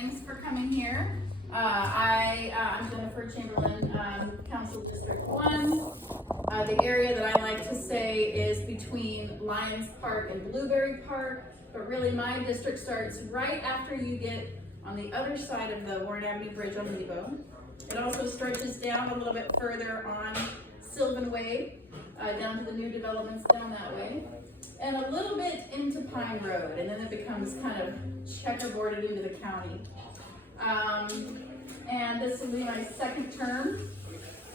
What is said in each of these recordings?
Thanks for coming here. I'm Jennifer Chamberlin, Council District 1. The area that I like to say is between Lions Park and Blueberry Park, but really my district starts right after you get on the other side of the Warren Avenue Bridge on Lebo. It also stretches down a little bit further on Sylvan Way, down to the new developments down that way, and a little bit into Pine Road, and then it becomes kind of checkerboarded into the county. And this will be my second term,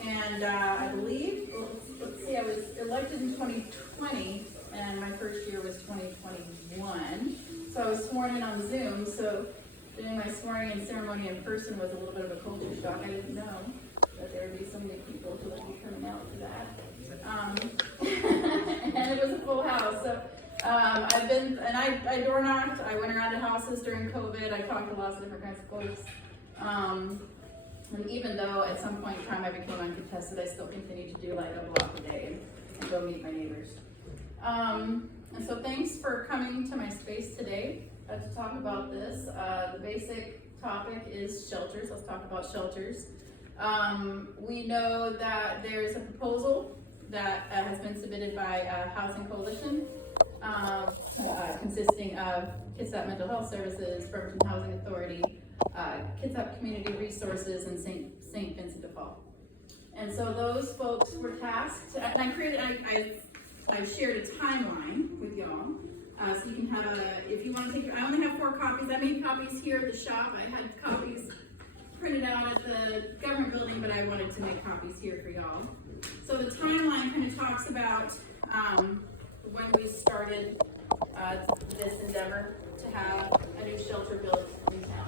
and I believe, let's see, I was elected in 2020, and my first year was 2021. So I was sworn in on Zoom, so doing my swearing in ceremony in person was a little bit of a culture shock. I didn't know that there would be so many people who would be coming out for that. And it was a full house. So I door knocked, I went around to houses during COVID, I talked to lots of different kinds of folks. And even though at some point in time I became uncontested, I still continued to do like a block a day and go meet my neighbors. And so thanks for coming to my space today to talk about this. The basic topic is shelters. Let's talk about shelters. We know that there's a proposal that has been submitted by Housing Coalition, consisting of Kitsap Mental Health Services, Bremerton Housing Authority, Kitsap Community Resources, and St. Vincent de Paul. And so those folks were tasked, and I shared a timeline with y'all, so you can have if you want to take, I only have 4 copies. I made copies here at the shop. I had copies printed out at the government building, but I wanted to make copies here for y'all. So the timeline kind of talks about when we started this endeavor to have a new shelter built in town.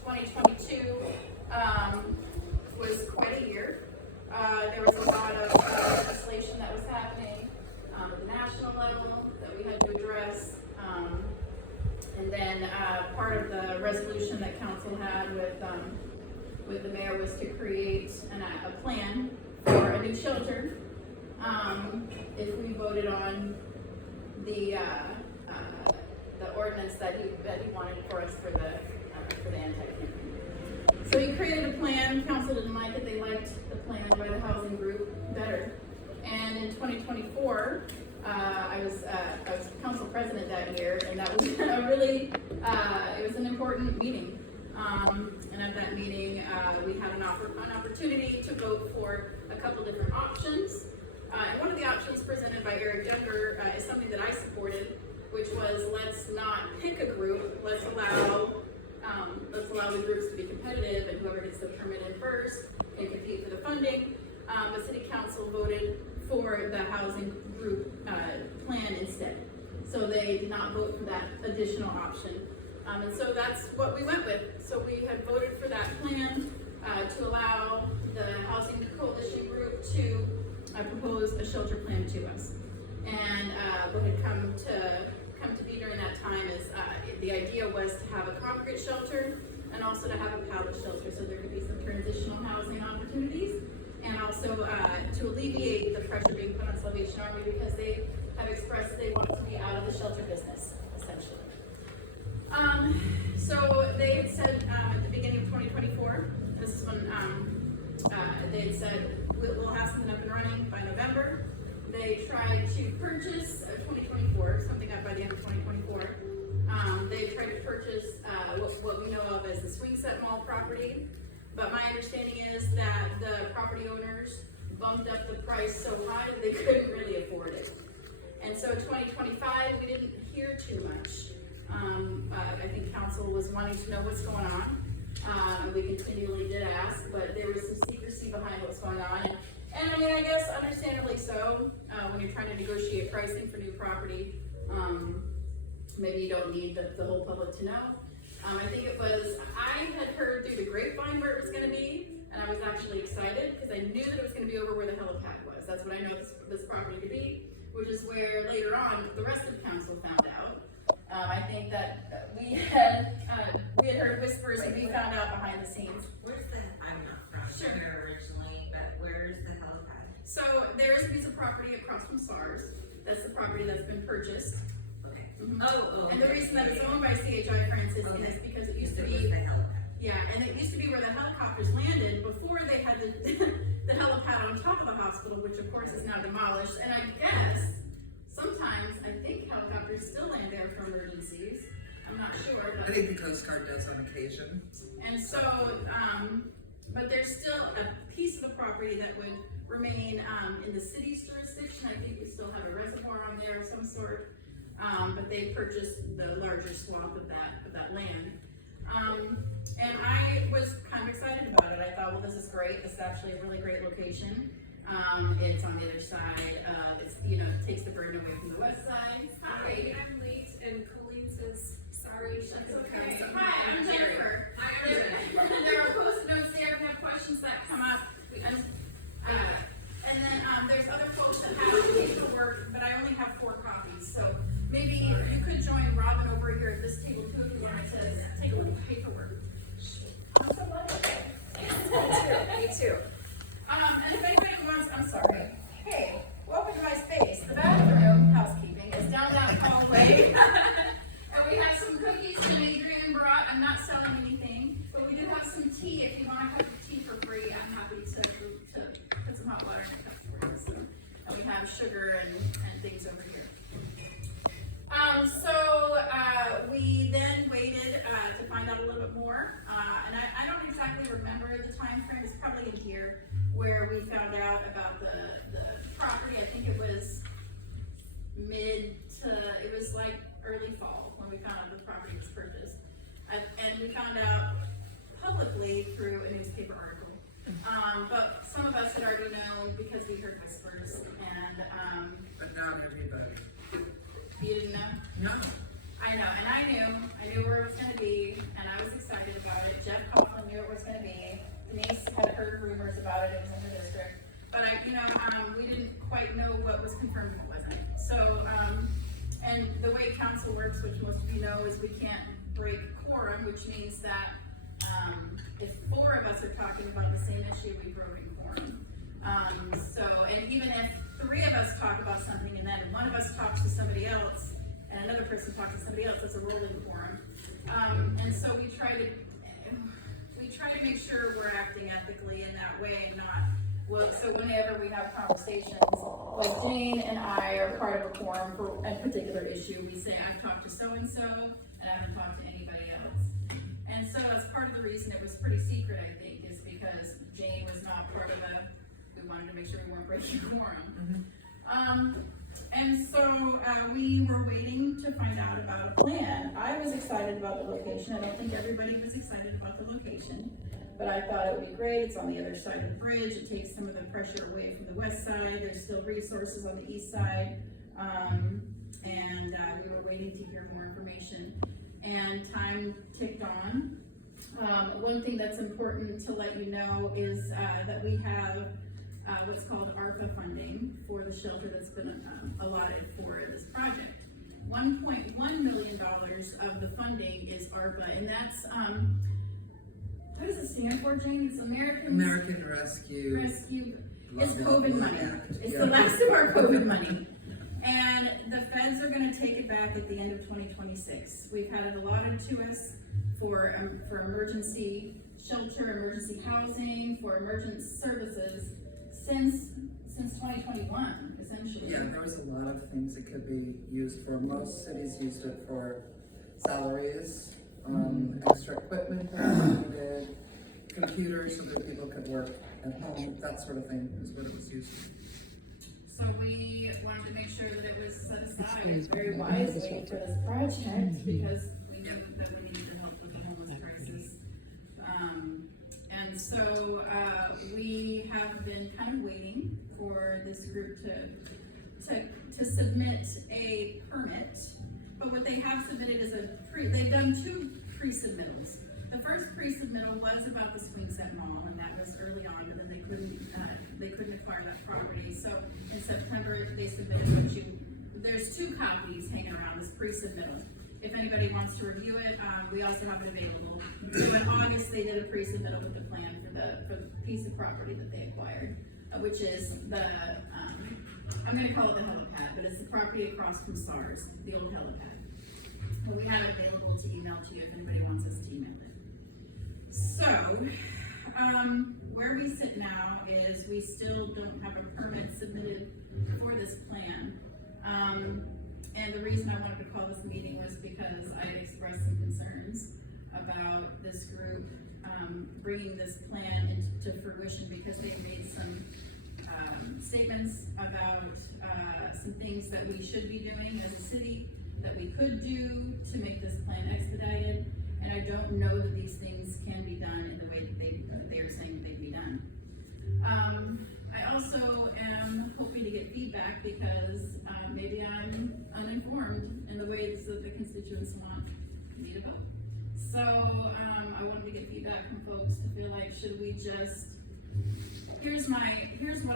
2022 was quite a year. There was a lot of legislation that was happening at the national level that we had to address. And then part of the resolution that council had with the mayor was to create a plan for a new shelter. If we voted on the ordinance that he wanted for us for the anti-campaign. So he created a plan. Council didn't like it. They liked the plan by the housing group better. And in 2024, I was council president that year, and that was a really it was an important meeting. And at that meeting, we had an opportunity to vote for a couple different options. And one of the options presented by Eric Younger is something that I supported, which was let's not pick a group, let's allow the groups to be competitive, and whoever gets the permit in first can compete for the funding. But City Council voted for the housing group plan instead. So they did not vote for that additional option. And so that's what we went with. So we had voted for that plan to allow the Housing Coalition group to propose a shelter plan to us. And what had come to be during that time is the idea was to have a concrete shelter and also to have a pallet shelter, so there could be some transitional housing opportunities, and also to alleviate the pressure being put on Salvation Army because they have expressed they want to be out of the shelter business, essentially. So they had said at the beginning of 2024, this is when they had said we'll have something up and running by November. They tried to purchase 2024, something up by the end of 2024. They tried to purchase what we know of as the Swing Set Mall property, but my understanding is that the property owners bumped up the price so high that they couldn't really afford it. And so 2025, we didn't hear too much. I think council was wanting to know what's going on. We continually did ask, but there was some secrecy behind what's going on. And I mean, I guess understandably so, when you're trying to negotiate pricing for new property, maybe you don't need the whole public to know. I think it was, I had heard through the grapevine where it was going to be, and I was actually excited because I knew that it was going to be over where the helipad was. That's what I know this property to be, which is where later on the rest of council found out. I think that we had heard whispers and we found out behind the scenes. Where's the, I'm not from here originally, but where's the helipad? So there's a piece of property across from SARS. That's the property that's been purchased. Okay. And the reason that it's owned by CHI, for instance, is because it used to be, the helipad. yeah, and it used to be where the helicopters landed before they had the, the helipad on top of the hospital, which of course is now demolished. And I guess sometimes, I think helicopters still land there for emergencies. I'm not sure, but. I think the Coast Guard does on occasion. And so, but there's still a piece of the property that would remain in the city's jurisdiction. I think we still have a reservoir on there of some sort, but they purchased the larger swath of that land. And I was kind of excited about it. I thought, well, this is great. This is actually a really great location. It's on the other side. It's, it takes the burden away from the west side. Hi, I'm late, and Colleen says, sorry, she's okay. Hi, I'm Jennifer. There are post notes there if you have questions that come up. And then there's other folks that have paperwork, but I only have 4 copies. So maybe you could join Robin over here at this table too if you wanted to take a look at the paperwork. Me too. And if anybody wants, I'm sorry. Hey, welcome to my space. The bathroom, housekeeping, is down that hallway. And we have some cookies that Adrian brought. I'm not selling anything, but we do have some tea. If you want a cup of tea for free, I'm happy to put some hot water in a cup for you. So, and we have sugar and things over here. We then waited to find out a little bit more, and I don't exactly remember the time frame. It's probably in here where we found out about the property. I think it was it was like early fall when we found out the property was purchased, and we found out publicly through a newspaper article. But some of us had already known because we heard whispers, and But not everybody. you didn't know? No. I know, and I knew where it was going to be, and I was excited about it. Jeff Coughlin knew it was going to be. Denise had heard rumors about it. It was in the district, but we didn't quite know what was confirmed and what wasn't. So, and the way council works, which most of you know, is we can't break quorum, which means that if 4 of us are talking about the same issue, we've broken quorum. And even if 3 of us talk about something, and then one of us talks to somebody else, and another person talks to somebody else, it's a rolling quorum. And so we try to make sure we're acting ethically in that way, and not, so whenever we have conversations, like Jane and I are part of a quorum for a particular issue, we say, I've talked to so-and-so, and I haven't talked to anybody else. And so that's part of the reason it was pretty secret, I think, is because Jane was not part of we wanted to make sure we weren't breaking quorum. And so we were waiting to find out about a plan. I was excited about the location. I don't think everybody was excited about the location, but I thought it would be great. It's on the other side of the bridge. It takes some of the pressure away from the west side. There's still resources on the east side. We were waiting to hear more information. And time ticked on. One thing that's important to let you know is that we have what's called ARPA funding for the shelter that's been allotted for this project. $1.1 million of the funding is ARPA, and that's, what does it stand for, Jane? It's American Rescue. It's COVID money. It's the last of our COVID money. And the feds are gonna take it back at the end of 2026. We've had it allotted to us for emergency shelter, emergency housing, for emergency services since 2021, essentially. Yeah, there was a lot of things it could be used for. Most cities used it for salaries, extra equipment that needed, computers so that people could work at home, that sort of thing is what it was used for. So we wanted to make sure that it was set aside very wisely for this project because we knew that we needed to help with the homeless crisis. And so we have been kind of waiting for this group to submit a permit. But what they have submitted is they've done 2 pre-submittals. The first pre-submittal was about the Swing Set Mall, and that was early on, but then they couldn't acquire that property. So in September, they submitted there's 2 copies hanging around this pre-submittal. If anybody wants to review it, we also have it available. So in August, they did a pre-submittal with the plan for the piece of property that they acquired, which is I'm gonna call it the helipad, but it's the property across from SARS, the old helipad. but we have it available to email to you if anybody wants us to email it. So, where we sit now is we still don't have a permit submitted for this plan. And the reason I wanted to call this meeting was because I had expressed some concerns about this group bringing this plan into fruition because they made some statements about some things that we should be doing as a city that we could do to make this plan expedited. And I don't know that these things can be done in the way that they are saying they can be done. I also am hoping to get feedback because maybe I'm uninformed in the ways that the constituents want me to vote. So I wanted to get feedback from folks to feel like, should we just, here's what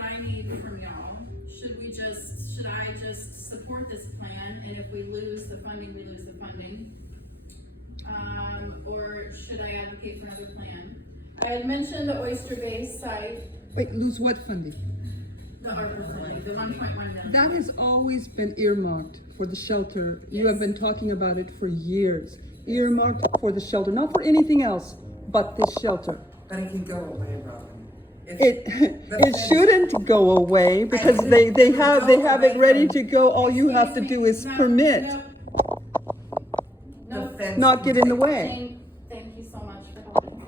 I need from y'all. Should I just support this plan, and if we lose the funding, we lose the funding? Or should I advocate for another plan? I had mentioned the Oyster Bay site, Wait, lose what funding? the ARPA funding, the 1.1 million. That has always been earmarked for the shelter. You have Yes. been talking about it for years. Earmarked for the shelter, not for anything else, but this shelter. But it can go away, Robin. It shouldn't go away because they have it ready to go. All you have to do is permit, No. The fence not get in the way. Thank you so much for helping.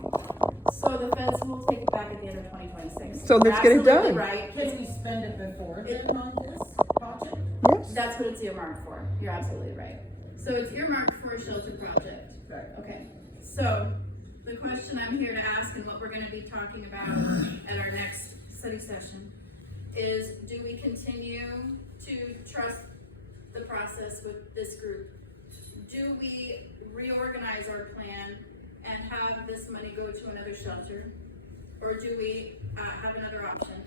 So the fence will take it back at the end of 2026. So let's get it Absolutely done. right. Can we spend it before then on this project? Yes. That's what it's earmarked for. You're absolutely right. So it's earmarked for a shelter project. Right. Okay. So the question I'm here to ask and what we're going to be talking about at our next study session is, do we continue to trust the process with this group? Do we reorganize our plan and have this money go to another shelter? Or do we have another option?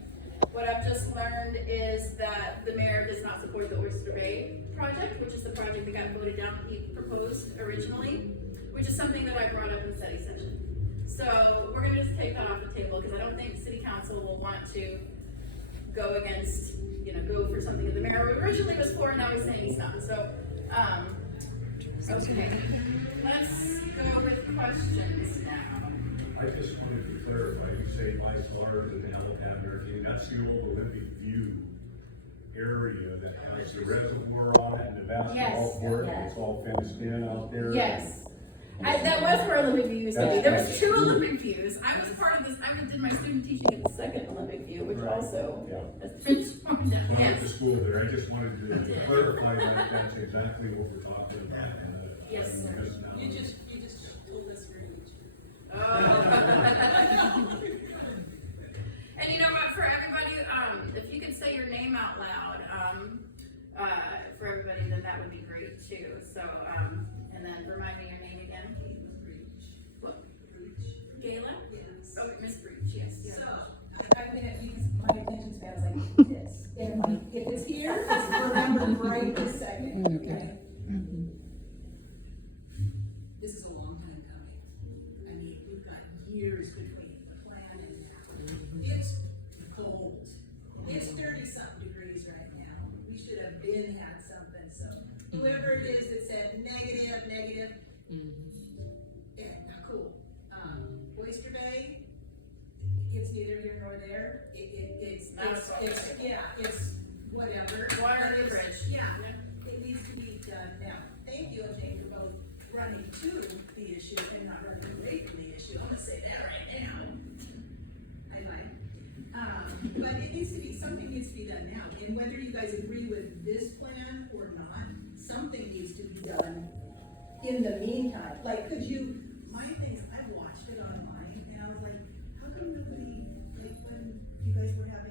What I've just learned is that the mayor does not support the Oyster Bay project, which is the project that got voted down, he proposed originally, which is something that I brought up in study session. So we're gonna just take that off the table because I don't think city council will want to go against, go for something that the mayor originally was for, and now he's saying he's not. So, okay, let's go with questions now. I just wanted to clarify, you say by stars and the helipad and everything, that's the old Olympic View area that has the reservoir on it and the basketball court, and it's all fenced in out there. Yes. That was where Olympic View used to be. There was 2 Olympic Views. I was part of this, I did my student teaching at the second Olympic View, which also has been torn down. So I went to Yes. school there, I just wanted to clarify that that's exactly what we're talking about. Yes, sir. You just told us rude. Oh. And you know what, for everybody, if you could say your name out loud, for everybody, then that would be great too. So, and then remind me your name again. What? Gayla? Yes. Oh, Miss Breach, yes. So, I'm gonna use my attention span is like this. If it's here, it's remembered right this second. Okay. this is a long time coming. I mean, we've got years between the plan and now. It's cold. It's 30-something degrees right now. We should have had something, so whoever it is that said negative, yeah, cool. Oyster Bay, it's neither here nor there. It's whatever. Water under the It's- bridge. Yeah, it needs to be done now. Thank you, Jane, for both running to the issue and not running away from the issue. I'm gonna say that right now. I lied. But it needs to be, something needs to be done now. And whether you guys agree with this plan or not, something needs to be done in the meantime. Like, could you, my things, I've watched it online and I was like, how come nobody, like, when you guys were having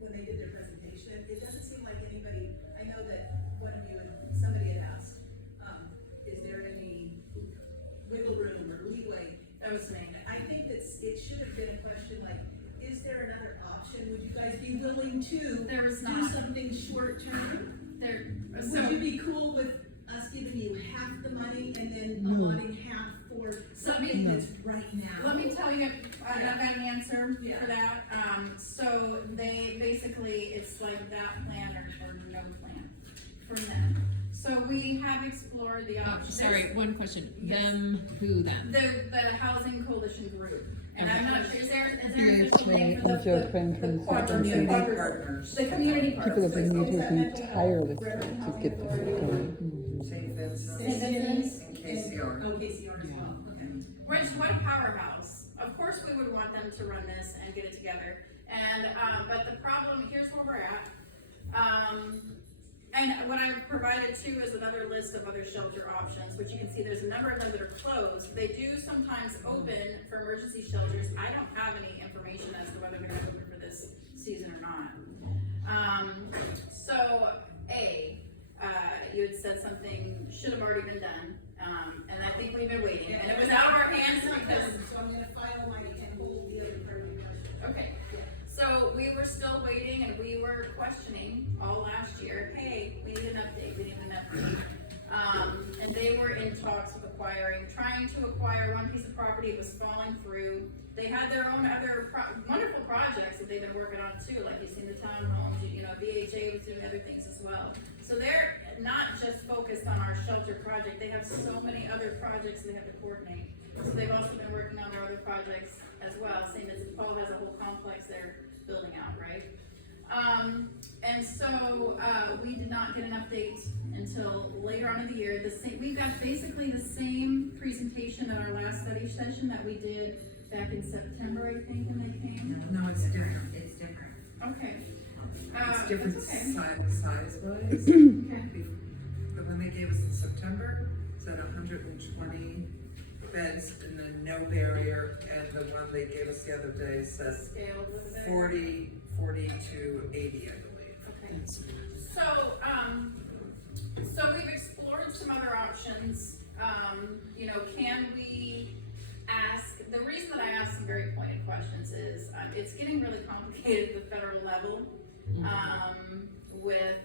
when they did their presentation, it doesn't seem like anybody, I know that one of you, somebody had asked, is there any wiggle room or leeway? That was me. I think that it should have been a question like, is there another option? Would you guys be willing to There was do not. something short term? There, Would so, you be cool with us giving you half the money and then No. allotting half for something No. that's right now? let me tell you, I've got an answer Yeah. for that. So they basically, it's like that plan or no plan for them. So we have explored the options. Sorry, one question. Yes. Them, who them? The housing coalition group, and I'm not sure, is there an BHA official name for and Joe Clinton the quadrant? Community The partners. community People partners. have been meeting tirelessly to get this going. St. Vincent St. Vincent's. and KCR. Oh, KCR as well, okay. Which, what a powerhouse. Of course, we would want them to run this and get it together. And, but the problem, here's where we're at. And what I've provided too is another list of other shelter options, which you can see there's a number of them that are closed. They do sometimes open for emergency shelters. I don't have any information as to whether they're gonna open for this season or not. You had said something should have already been done, and I think we've been waiting, and it was out of our hands because. So I'm gonna file mine and hold the other part of your question. Okay, so we were still waiting and we were questioning all last year, hey, we need an update, we need an update. And they were in talks with trying to acquire one piece of property. It was falling through. They had their own other wonderful projects that they've been working on too, like you've seen the townhomes, BHA was doing other things as well. So they're not just focused on our shelter project, they have so many other projects they have to coordinate. So they've also been working on their other projects as well, same as Paul has a whole complex they're building out, right? And so, we did not get an update until later on in the year. We got basically the same presentation at our last study session that we did back in September, I think, when they came. No, it's different. It's different. Okay. It's different That's okay. size-wise. Okay. But when they gave us in September, it said 120 beds and then no barrier, and the one they gave us the other day says Scaled a little bit. 40 to 80, I believe. Okay. So we've explored some other options. Can we ask, the reason that I ask some very pointed questions is, it's getting really complicated at the federal level, with,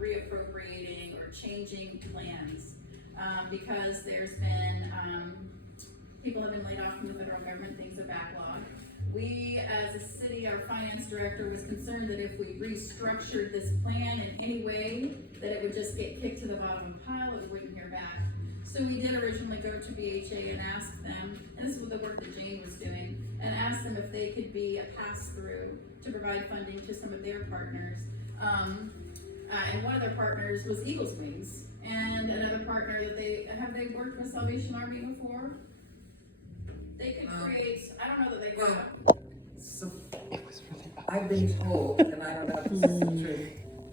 reappropriating or changing plans, because there's been, people have been laid off from the federal government, things are backlogged. We, as a city, our finance director was concerned that if we restructured this plan in any way, that it would just get kicked to the bottom of the pile, and we wouldn't hear back. So we did originally go to BHA and ask them, and this was the work that Jane was doing, and ask them if they could be a pass-through to provide funding to some of their partners. And one of their partners was Eagles Wings, and another partner that have they worked with Salvation Army before? They could create, I don't know that they could. So, I've been told, and I don't know if this is the truth,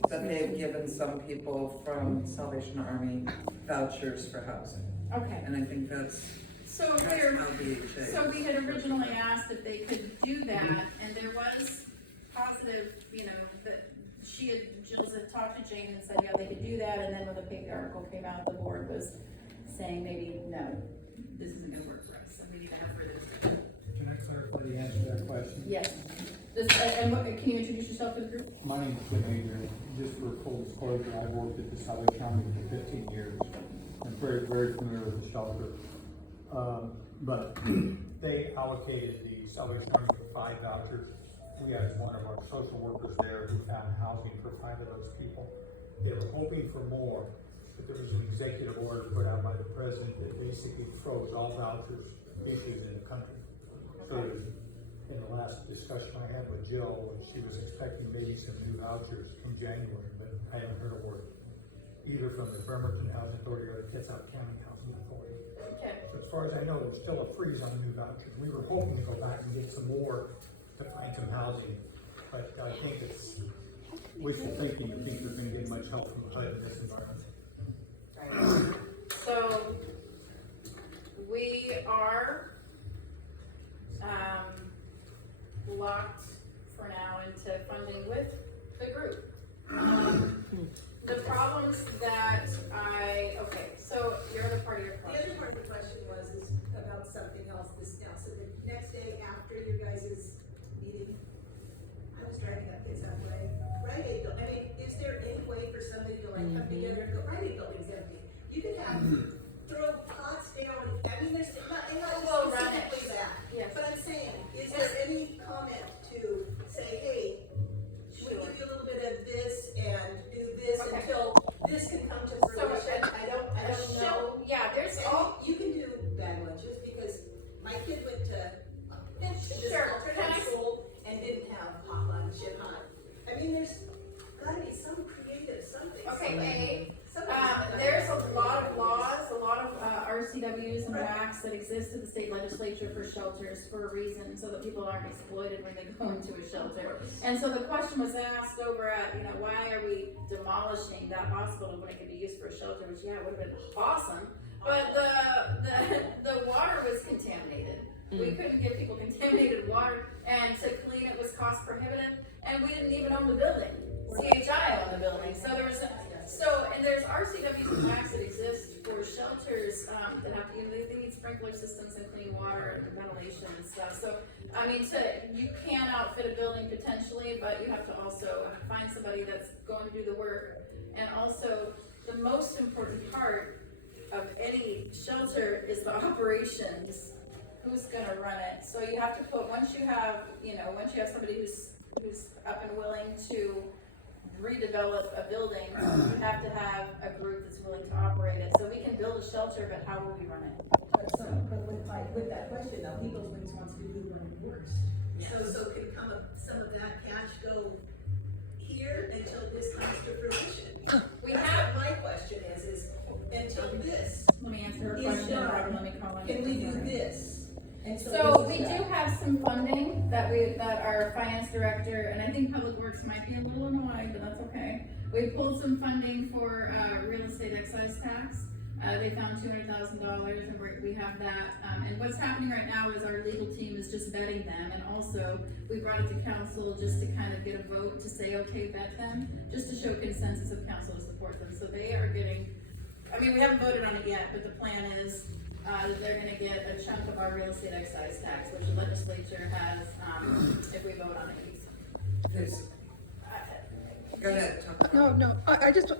that they've given some people from Salvation Army vouchers for housing. Okay. And I think that's So how BHA. So we had originally asked if they could do that, and there was positive, that Jill had talked to Jane and said, yeah, they could do that, and then when the paper article came out, the board was saying maybe, no, this isn't gonna work for us, and we need to have further discussion. Can I clarify the answer to that question? Yes. Can you introduce yourself to the group? My name is Jim Adrian. Just for full disclosure, I've worked at the Salvation Army for 15 years. I'm very, very familiar with the shelter. But they allocated the Salvation Army 5 vouchers. We had one of our social workers there who found housing for 5 of those people. They were hoping for more, but there was an executive order put out by the president that basically froze all vouchers issued in the country. So in the last discussion I had with Jill, she was expecting maybe some new vouchers in January, but I haven't heard a word, either from the Bremerton Housing Authority or the Kitsap County Housing Authority. Okay. So as far as I know, there's still a freeze on new vouchers. We were hoping to go back and get some more to find some housing, but I think it's wishful thinking to think we're gonna get much help from HUD in this environment. Right. So we are locked for now into funding with the group. The problems that so your other part of your The question. other part of the question is about something else this now, so the next day after your guys' meeting, I was driving up kids that way, is there any way for somebody to come together and go, Rite Aid building's empty? You could have, throw pots down, there's not We'll run it. specifically that. Yes. But I'm saying, is there any comment to exist in the state legislature for shelters for a reason, so that people aren't exploited when they go into a shelter. And so the question was asked over at, why are we demolishing that hospital when it could be used for a shelter, which, yeah, would have been awesome. But the water was contaminated. We couldn't give people contaminated water, and to clean it was cost prohibitive, and we didn't even own the building. BHA owned the building, so there's RCWs and acts that exist for shelters that have they need sprinkler systems and clean water and ventilation and stuff. So you can outfit a building potentially, but you have to also find somebody that's going to do the work. And also, the most important part of any shelter is the operations. Who's gonna run it? So you have to put, once you have somebody who's up and willing to redevelop a building, you have to have a group that's willing to operate it. So we can build a shelter, but how will we run it? But with that question though, Eagles Wings wants to do running works. Yes. So can some of that cash go here until this comes to fruition? That's what my question is until this Let me answer her is question. done, Robin, let me call on can we you. do this? So we do have some funding that our finance director, and I think Public Works might be a little annoyed, but that's okay. We pulled some funding for real estate excise tax. They found $200,000, and we have that. And what's happening right now is our legal team is just vetting them, and also we brought it to council just to kind of get a vote to say, okay, vet them, just to show consensus of council to support them. So they are getting, we haven't voted on it yet, but the plan is that they're gonna get a chunk of our real estate excise tax, which the legislature has, if we vote on it. There's, go ahead, talk. No, I just,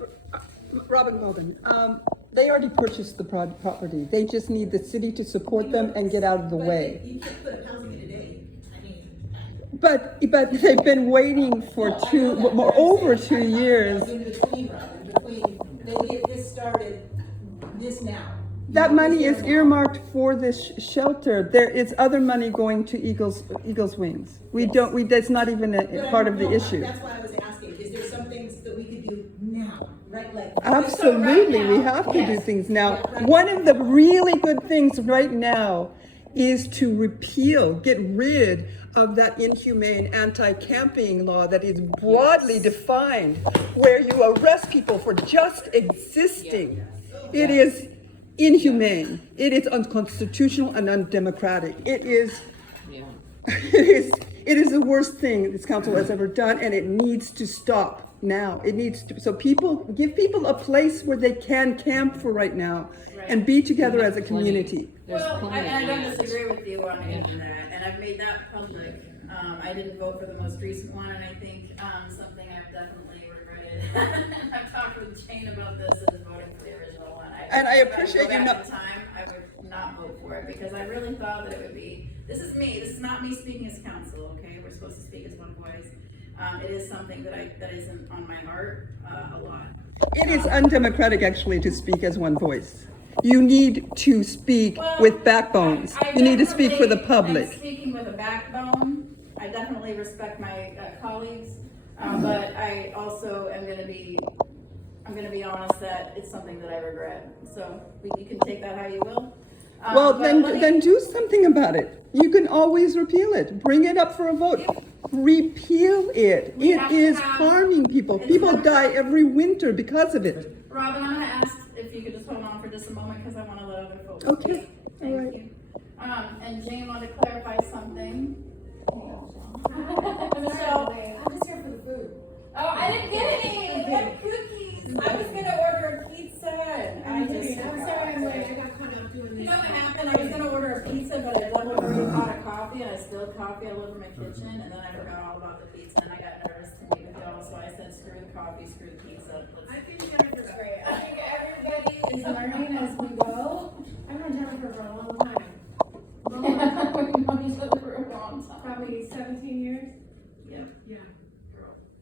Robin Golden, they already purchased the property. They just need the city to support them and get out of the way. You can't put a housing in a day. But they've been waiting for over 2 years. In between, they get this started, this now. That money is earmarked for this shelter. There is other money going to Eagles Wings. That's not even a part of the issue. That's why I was asking, is there some things that we could do now, right? Like Absolutely, we have to do things now. One of the really good things right now is to get rid of that inhumane anti-camping law that is broadly defined, where you arrest people for just existing. It is inhumane. It is unconstitutional and undemocratic. It is the worst thing this council has ever done, and it needs to stop now. It needs to, so give people a place where they can camp for right now and be together as a community. Well, I don't disagree with you on any of that, and I've made that public. I didn't vote for the most recent one, and I think something I've definitely regretted. I've talked with Jane about this and voting for the original one. And I appreciate you not. I would not vote for it because I really thought that it would be. This is me. This is not me speaking as council. Okay, we're supposed to speak as one voice. It is something that isn't on my heart a lot. It is undemocratic, actually, to speak as one voice. You need to speak with backbones. You need to speak for the public. I'm speaking with a backbone. I definitely respect my colleagues, but I also am going to be. I'm going to be honest that it's something that I regret. So you can take that how you will. Well, then do something about it. You can always repeal it. Bring it up for a vote. Repeal it. It is harming people. People die every winter because of it. Robin, I'm going to ask if you could just hold on for just a moment because I want to let other folks Okay. speak. Thank you. And Jane wanted to clarify something. Michelle, I'm just here for the food. oh, I didn't get any. We have cookies. I was going to order a pizza. And I'm sorry I'm late. I got caught up doing this. You know what happened? I was going to order a pizza, but I double ordered a pot of coffee, and I spilled coffee all over my kitchen, and then I forgot all about the pizza, and I got nervous to meet with y'all, so I said, screw the coffee, screw the pizza. I think Jennifer's great. I think everybody is learning as we go. I've known Jennifer for a long time. We've known each other for a long time. Probably 17 years. Yep. Yeah.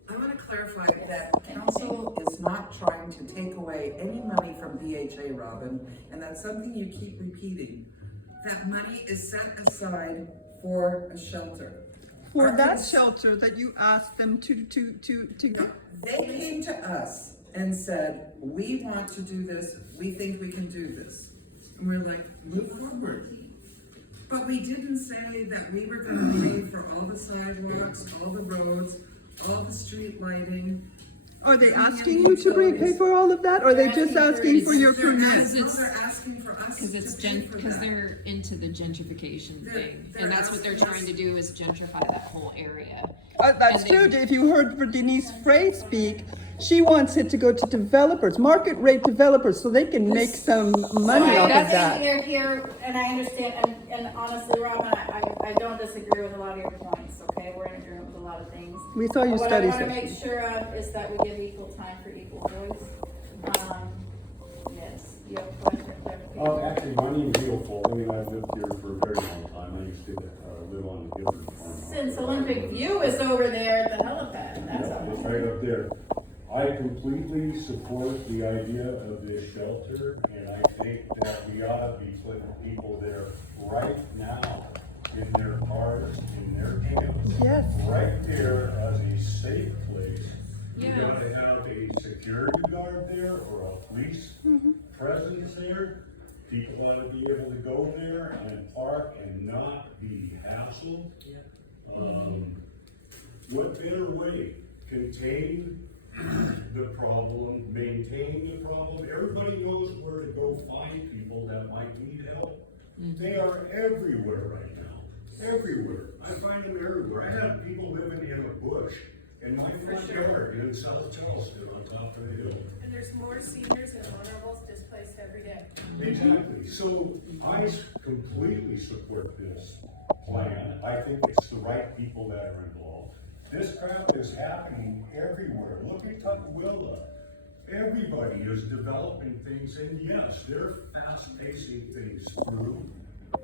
I want to clarify that council is not trying to take away any money from BHA, Robin, and that's something you keep repeating. That money is set aside for a shelter. For that shelter that you asked them to. They came to us and said, we want to do this, we think we can do this. And we're like, move forward. But we didn't say that we were gonna pay for all the sidewalks, all the roads, all the street lighting. Are they asking you to pay for all of that, or are they just asking for your They're permit? asking for us Because it's to pay for because that. they're into the gentrification thing, and that's what they're trying to do is gentrify that whole area. That's And true. they- If you heard for Denise Frey speak, she wants it to go to developers, market rate developers, so they can make some money off of That's that. you're here, and I understand, and honestly, Robin, I don't disagree with a lot of your points, okay? We're in agreement with a lot of things. We saw your What study I wanna session. make sure of is that we give equal time for equal voice. Yes, you have a question, clarification? Actually, my name's Neil Foley, and I've lived here for a very long time. I used to live on a different farm. Since Olympic View is over there at the helipad, that's Yeah, it's all. right up there. I completely support the idea of this shelter, and I think that we ought to be putting people there right now in their cars, in their camps. Yes. Right there as a safe place. You Yeah. gotta have a security guard there or a police presence there. People ought to be able to go there and park and not be hassled. What better way? Contain the problem, maintain the problem. Everybody knows where to go find people that might need help. They are everywhere right now, everywhere. I find them everywhere. I have people living in a bush in my front yard in South Charleston on top of the hill. And there's more seniors and vulnerables displaced every day. Exactly. So I completely support this plan. I think it's the right people that are involved. This crap is happening everywhere. Look at Tukwila. Everybody is developing things, and yes, they're fast-pacing things through.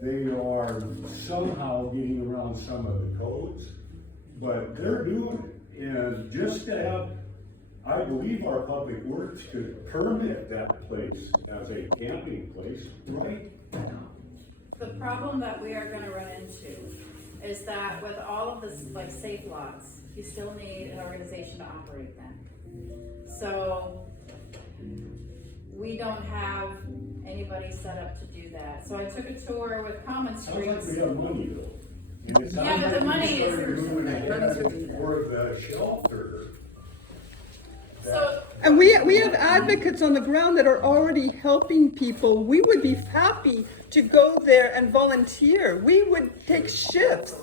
They are somehow getting around some of the codes, but they're doing it. And just to have, I believe our public works could permit that place as a camping place right now. The problem that we are gonna run into is that with all of this, like safe lots, you still need an organization to operate them. So we don't have anybody set up to do that. So I took a tour with Common Sounds like Streets. we have money though. And it sounds Yeah, but the like we money is- started doing it for the shelter. So, And we have advocates on the ground that are already helping people. We would be happy to go there and volunteer. We would take shifts.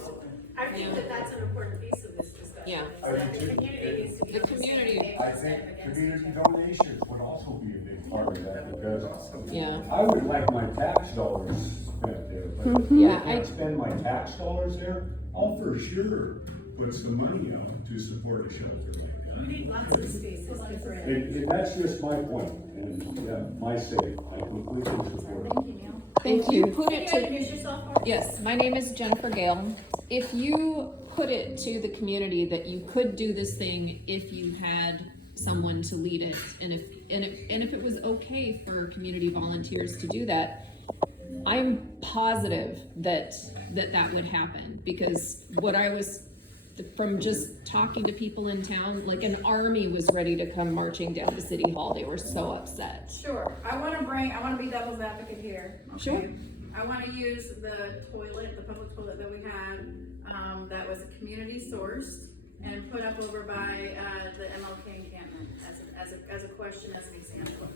I think that that's an important piece of this discussion. Yeah. So that the community needs to be. The on same community- page I and stand think against community each other. donations would also be a big part of that, because Yeah. I would like my tax dollars spent there, but if Yeah, I can't spend my tax dollars there, I'll for sure put some money out to support a shelter like We that. need lots of spaces, different. And that's just my point, and yeah, my say, I completely support it. thank you, Neil. Thank you. Put Can it you to, introduce yourself? Mark? yes, my name is Jennifer Gale. If you put it to the community that you could do this thing if you had someone to lead it, and if it was okay for community volunteers to do that, I'm positive that would happen, because what I was, from just talking to people in town, like an army was ready to come marching down to City Hall. They were so upset. Sure, I wanna be devil's advocate here. Okay? Sure. I wanna use the toilet, the public toilet that we had, that was community sourced and put up over by, the MLK encampment as a question, as an example,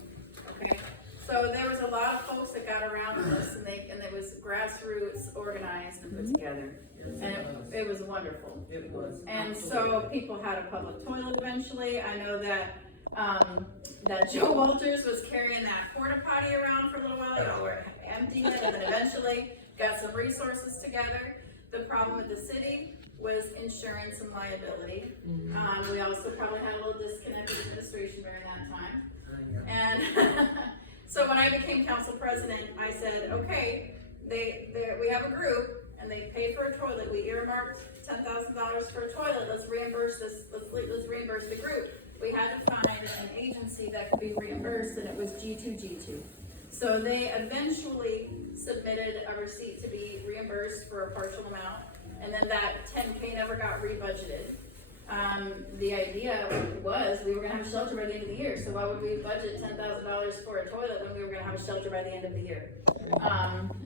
okay? So there was a lot of folks that got around this, and it was grassroots organized and put together. And it was wonderful. It was. And so people had a public toilet eventually. I know that, that Joe Walters was carrying that porta potty around for a little while, y'all were emptying it, and then eventually got some resources together. The problem with the city was insurance and liability. We also probably had a little disconnect with administration during that time. And so when I became council president, I said, okay, we have a group, and they paid for a toilet. We earmarked $10,000 for a toilet. Let's reimburse this. Let's reimburse the group. We had to find an agency that could be reimbursed, and it was G2G2. So they eventually submitted a receipt to be reimbursed for a partial amount, and then that $10K never got rebudgeted. The idea was we were gonna have a shelter by the end of the year, so why would we budget $10,000 for a toilet when we were gonna have a shelter by the end of the year?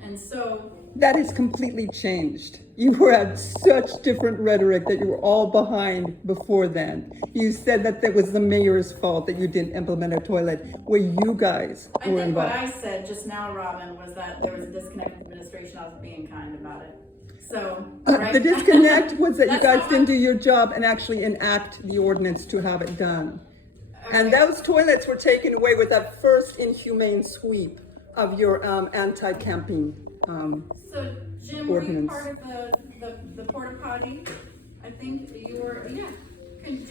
And so That has completely changed. You had such different rhetoric that you were all behind before then. You said that it was the mayor's fault that you didn't implement a toilet where you guys I were think what involved. I said just now, Robin, was that there was a disconnect with administration. I was being kind about it. So, right? The disconnect was that you That's guys not didn't what- do your job and actually enact the ordinance to have it done. And Okay. those toilets were taken away with that first inhumane sweep of your anti-camping. So, Jim, were you Ordinance. part of the porta potty? I think you were, yeah.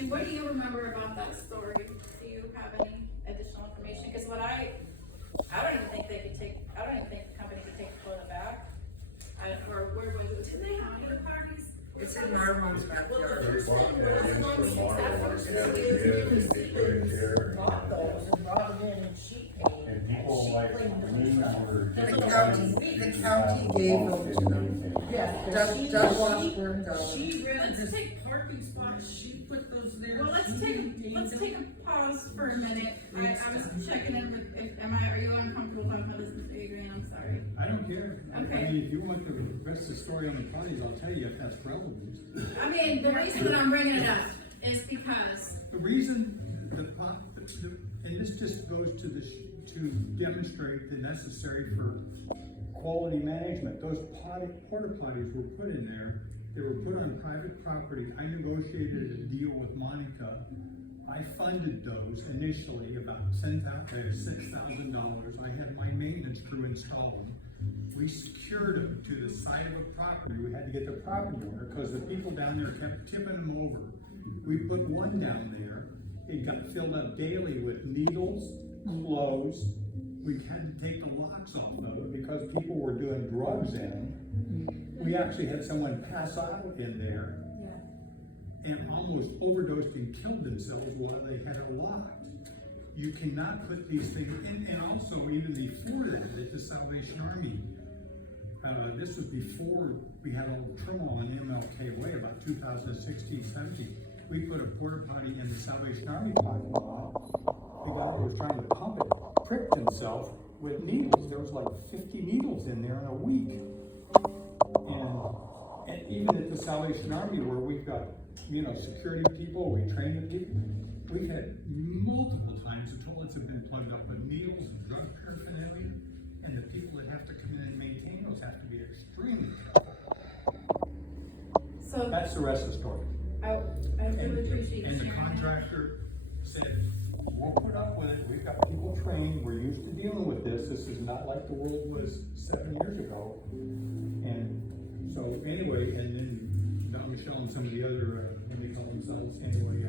What do you remember about that story? Do you have any additional information? Because I don't even think the company could take the toilet back. Or where was it? Did they have porta parties? It's in Marvin's backyard. They bought that in from Marvin, yeah, they did, and they put it there. Bought those and brought them in and she paid. And people like me were. The county gave them to them. Yeah. Doug Washburn got them. She rented Let's the take parking spots, she put those there. Well, let's take a pause for a minute. I was checking in with, are you uncomfortable talking about this, Mr. Adrian? I'm sorry. I don't care. Okay. I mean, if you want the rest of the story on the parties, I'll tell you if that's relevant. I mean, the reason that I'm bringing it up is because, The reason and this just goes to to demonstrate the necessary for quality management. Those porta potties were put in there. They were put on private property. I negotiated a deal with Monica. I funded those initially, about $6,000. I had my maintenance crew install them. We secured them to the side of a property. We had to get the property owner because the people down there kept tipping them over. We put one down there. It got filled up daily with needles, clothes. We had to take the locks off of it because people were doing drugs in them. We actually had someone pass out in there and almost overdosed and killed themselves while they had it locked. You cannot put these things in, and also even before that, at the Salvation Army, this was before we had all the turmoil on MLK Way, about 2016, 17. We put a porta potty in the Salvation Army parking lot. The guy who was trying to pump it pricked himself with needles. There was like 50 needles in there in a week. And even at the Salvation Army, where we've got, security people, we train the people, we've had multiple times the toilets have been plugged up with needles and drug paraphernalia, and the people that have to come in and maintain those have to be extremely careful. so That's the rest of the story. I really appreciate you And the sharing. contractor said, we'll put up with it, we've got people trained, we're used to dealing with this, this is not like the world was 7 years ago. And so anyway, and then Don Michelle and some of the other, what do they call themselves, anyway,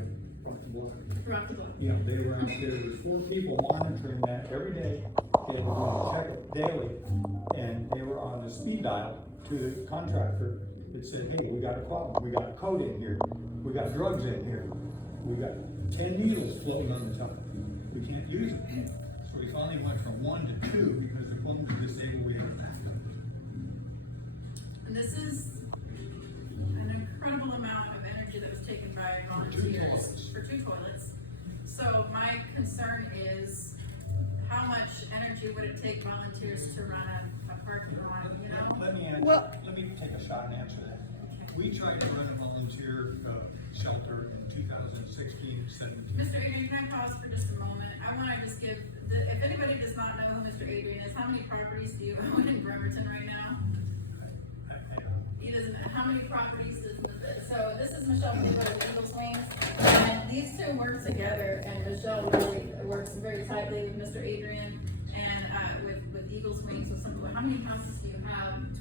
Rock the Block. Rock the block. Yeah, they were out there, there was 4 people monitoring that every day, they were going to check it daily, and they were on the speed dial to the contractor that said, hey, we got a problem, we got a code in here, we got drugs in here, we got 10 needles floating on the top, we can't use it. So we finally went from 1 to 2 because the phone was disabled, we had a backup. And this is an incredible amount of energy that was taken by volunteers for 2 toilets. So my concern is, how much energy would it take volunteers to run a parking lot, Let me let me take a shot and answer that. We tried to run a volunteer shelter in 2016, 17. Mr. Adrian, can I pause for just a moment? I want to just give, if anybody does not know who Mr. Adrian is, how many properties do you own in Bremerton right now? He doesn't, how many properties does, so this is Michelle Taylor of Eagles Wings, and these two work together, and Michelle really works very tightly with Mr. Adrian, and, with Eagles Wings, so how many houses do you have? 20.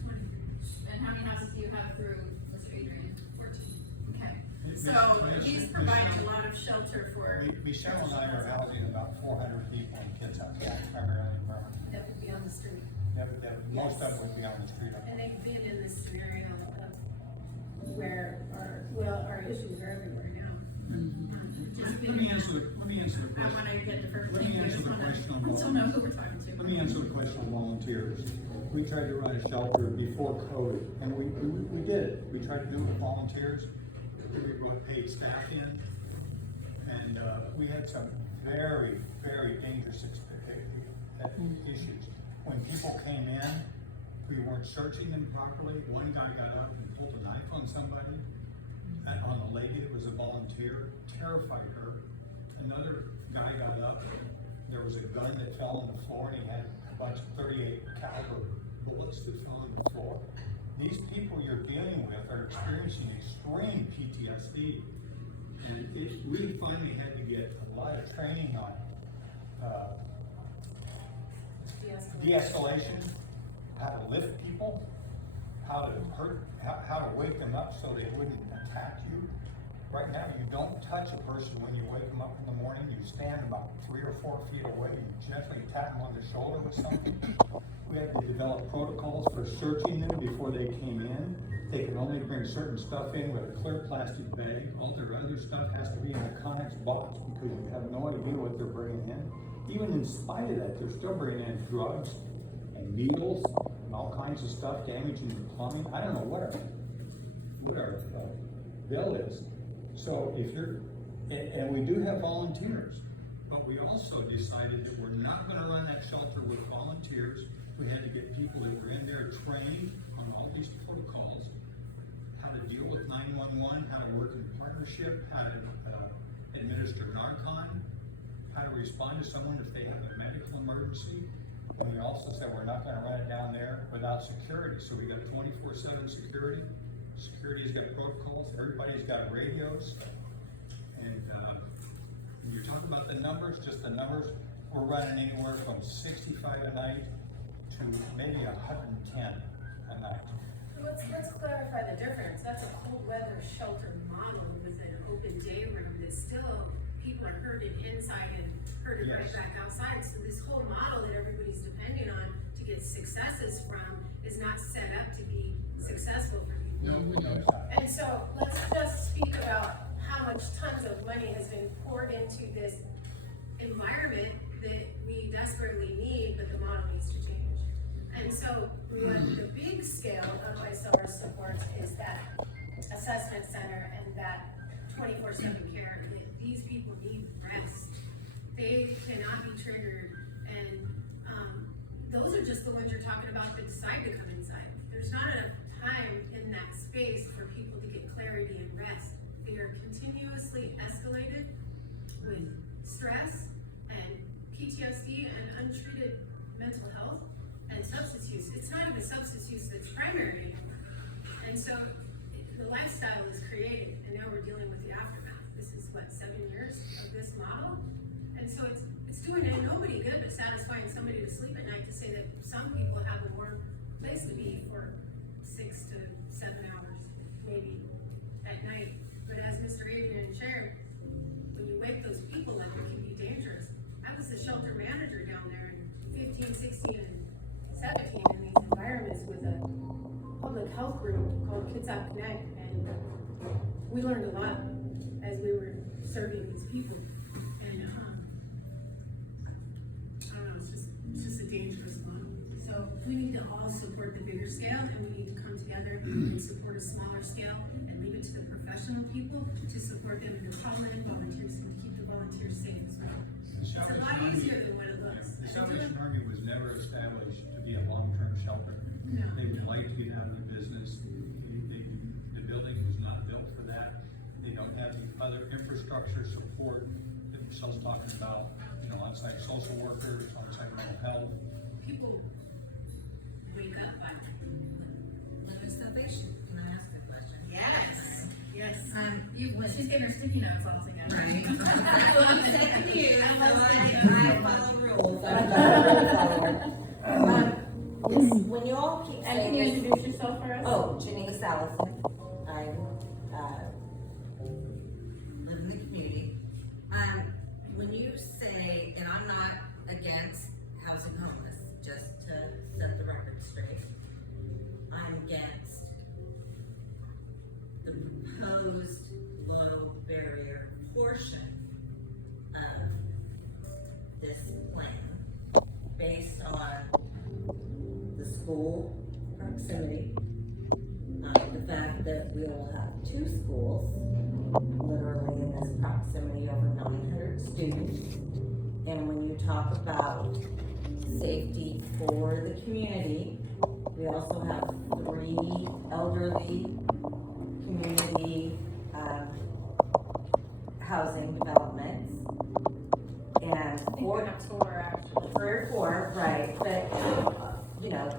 And how many houses do you have through Mr. Adrian? 14. Okay, so he's providing a lot of shelter for. Michelle and I are housing about 400 people and kids outside, primarily in Bremerton. That would be on the street. Most of them would be on the street. And they've been in this scenario of where our issues are everywhere now. Let me answer the question. I want to get the first Let thing, me I answer just the want question on to know volunteers. who we're talking to. Let me answer the question on volunteers. We tried to run a shelter before COVID, and we did it. We tried to do it with volunteers. We brought paid staff in, and we had some very, very dangerous issues. When people came in we weren't searching them properly. One guy got up and pulled a knife on somebody, on a lady that was a volunteer, terrified her. Another guy got up, there was a gun that fell on the floor, and he had a bunch of 38 caliber bullets that fell on the floor. These people you're dealing with are experiencing extreme PTSD. And we finally had to get a lot of training on de-escalation, how to lift people, how to wake them up so they wouldn't attack you. Right now, you don't touch a person when you wake them up in the morning. You stand about 3 or 4 feet away. You gently tap them on the shoulder with something. We had to develop protocols for searching them before they came in. They can only bring certain stuff in with a clear plastic bag. All their other stuff has to be in a Connex box because you have no idea what they're bringing in. Even in spite of that, they're still bringing in drugs and needles and all kinds of stuff damaging the plumbing. I don't know what our bill is. So if you're, and we do have volunteers, but we also decided that we're not going to run that shelter with volunteers. We had to get people that were in there trained on all these protocols, how to deal with 911, how to work in partnership, how to administer Narcan, how to respond to someone if they have a medical emergency. And we also said we're not going to run it down there without security. So we got 24/7 security. Security's got protocols. Everybody's got radios. And when you're talking about the numbers, just the numbers, we're running anywhere from 65 a night to maybe 110 a night. Let's clarify the difference. That's a cold weather shelter model with an open day room that still people are herded inside and herded right back outside. So this whole model that everybody's depending on to get successes from is not set up to be successful for people. No, we know it's not. And so let's just speak about how much tons of money has been poured into this environment that we desperately need, but the model needs to change. And so what the big scale of ISOR supports is that assessment center and that 24/7 care. These people need rest. They cannot be triggered, and those are just the ones you're talking about that decide to come inside. There's not enough time in that space for people to get clarity and rest. They are continuously escalated with stress and PTSD and untreated mental health and substance use. It's not even substance use that's primary anymore. And so the lifestyle is created, and now we're dealing with the aftermath. This is what, 7 years of this model? And so it's doing nobody good but satisfying somebody to sleep at night to say that some people have a warm place to be for 6 to 7 hours, maybe at night. But as Mr. Adrian shared, when you wake those people up, it can be dangerous. I was the shelter manager down there in 15, 16, and 17 in these environments with a public health group called Kids Out Connect, and we learned a lot as we were serving these people. And I don't know, it's just a dangerous model. So we need to all support the bigger scale, and we need to come together and support a smaller scale and leave it to the professional people to support them in the prominent volunteers and keep the volunteers safe as well. It's a lot easier than what it looks. The Salvation Army was never established to be a long-term shelter. No. They would like to get out of the business. The building was not built for that. They don't have the other infrastructure support that Michelle's talking about, on-site social workers, on-site mental health. People wake up by Living Salvation, can I ask a question? Yes. Yes. You She's getting her sticky notes all together. Right. Well, I'm second you, so I follow rules. When you all keep And saying can you this, introduce yourself for us? oh, Janice Allison, I, Live in the community. When you say, and I'm not against housing homeless, just to set the record straight, I'm against the proposed low barrier portion of this plan based on the school proximity, the fact that we will have 2 schools literally in this proximity, over 900 students. And when you talk about safety for the community, We also have 3 elderly community, housing developments. And 4 actually. 3 or 4, right, but, you know,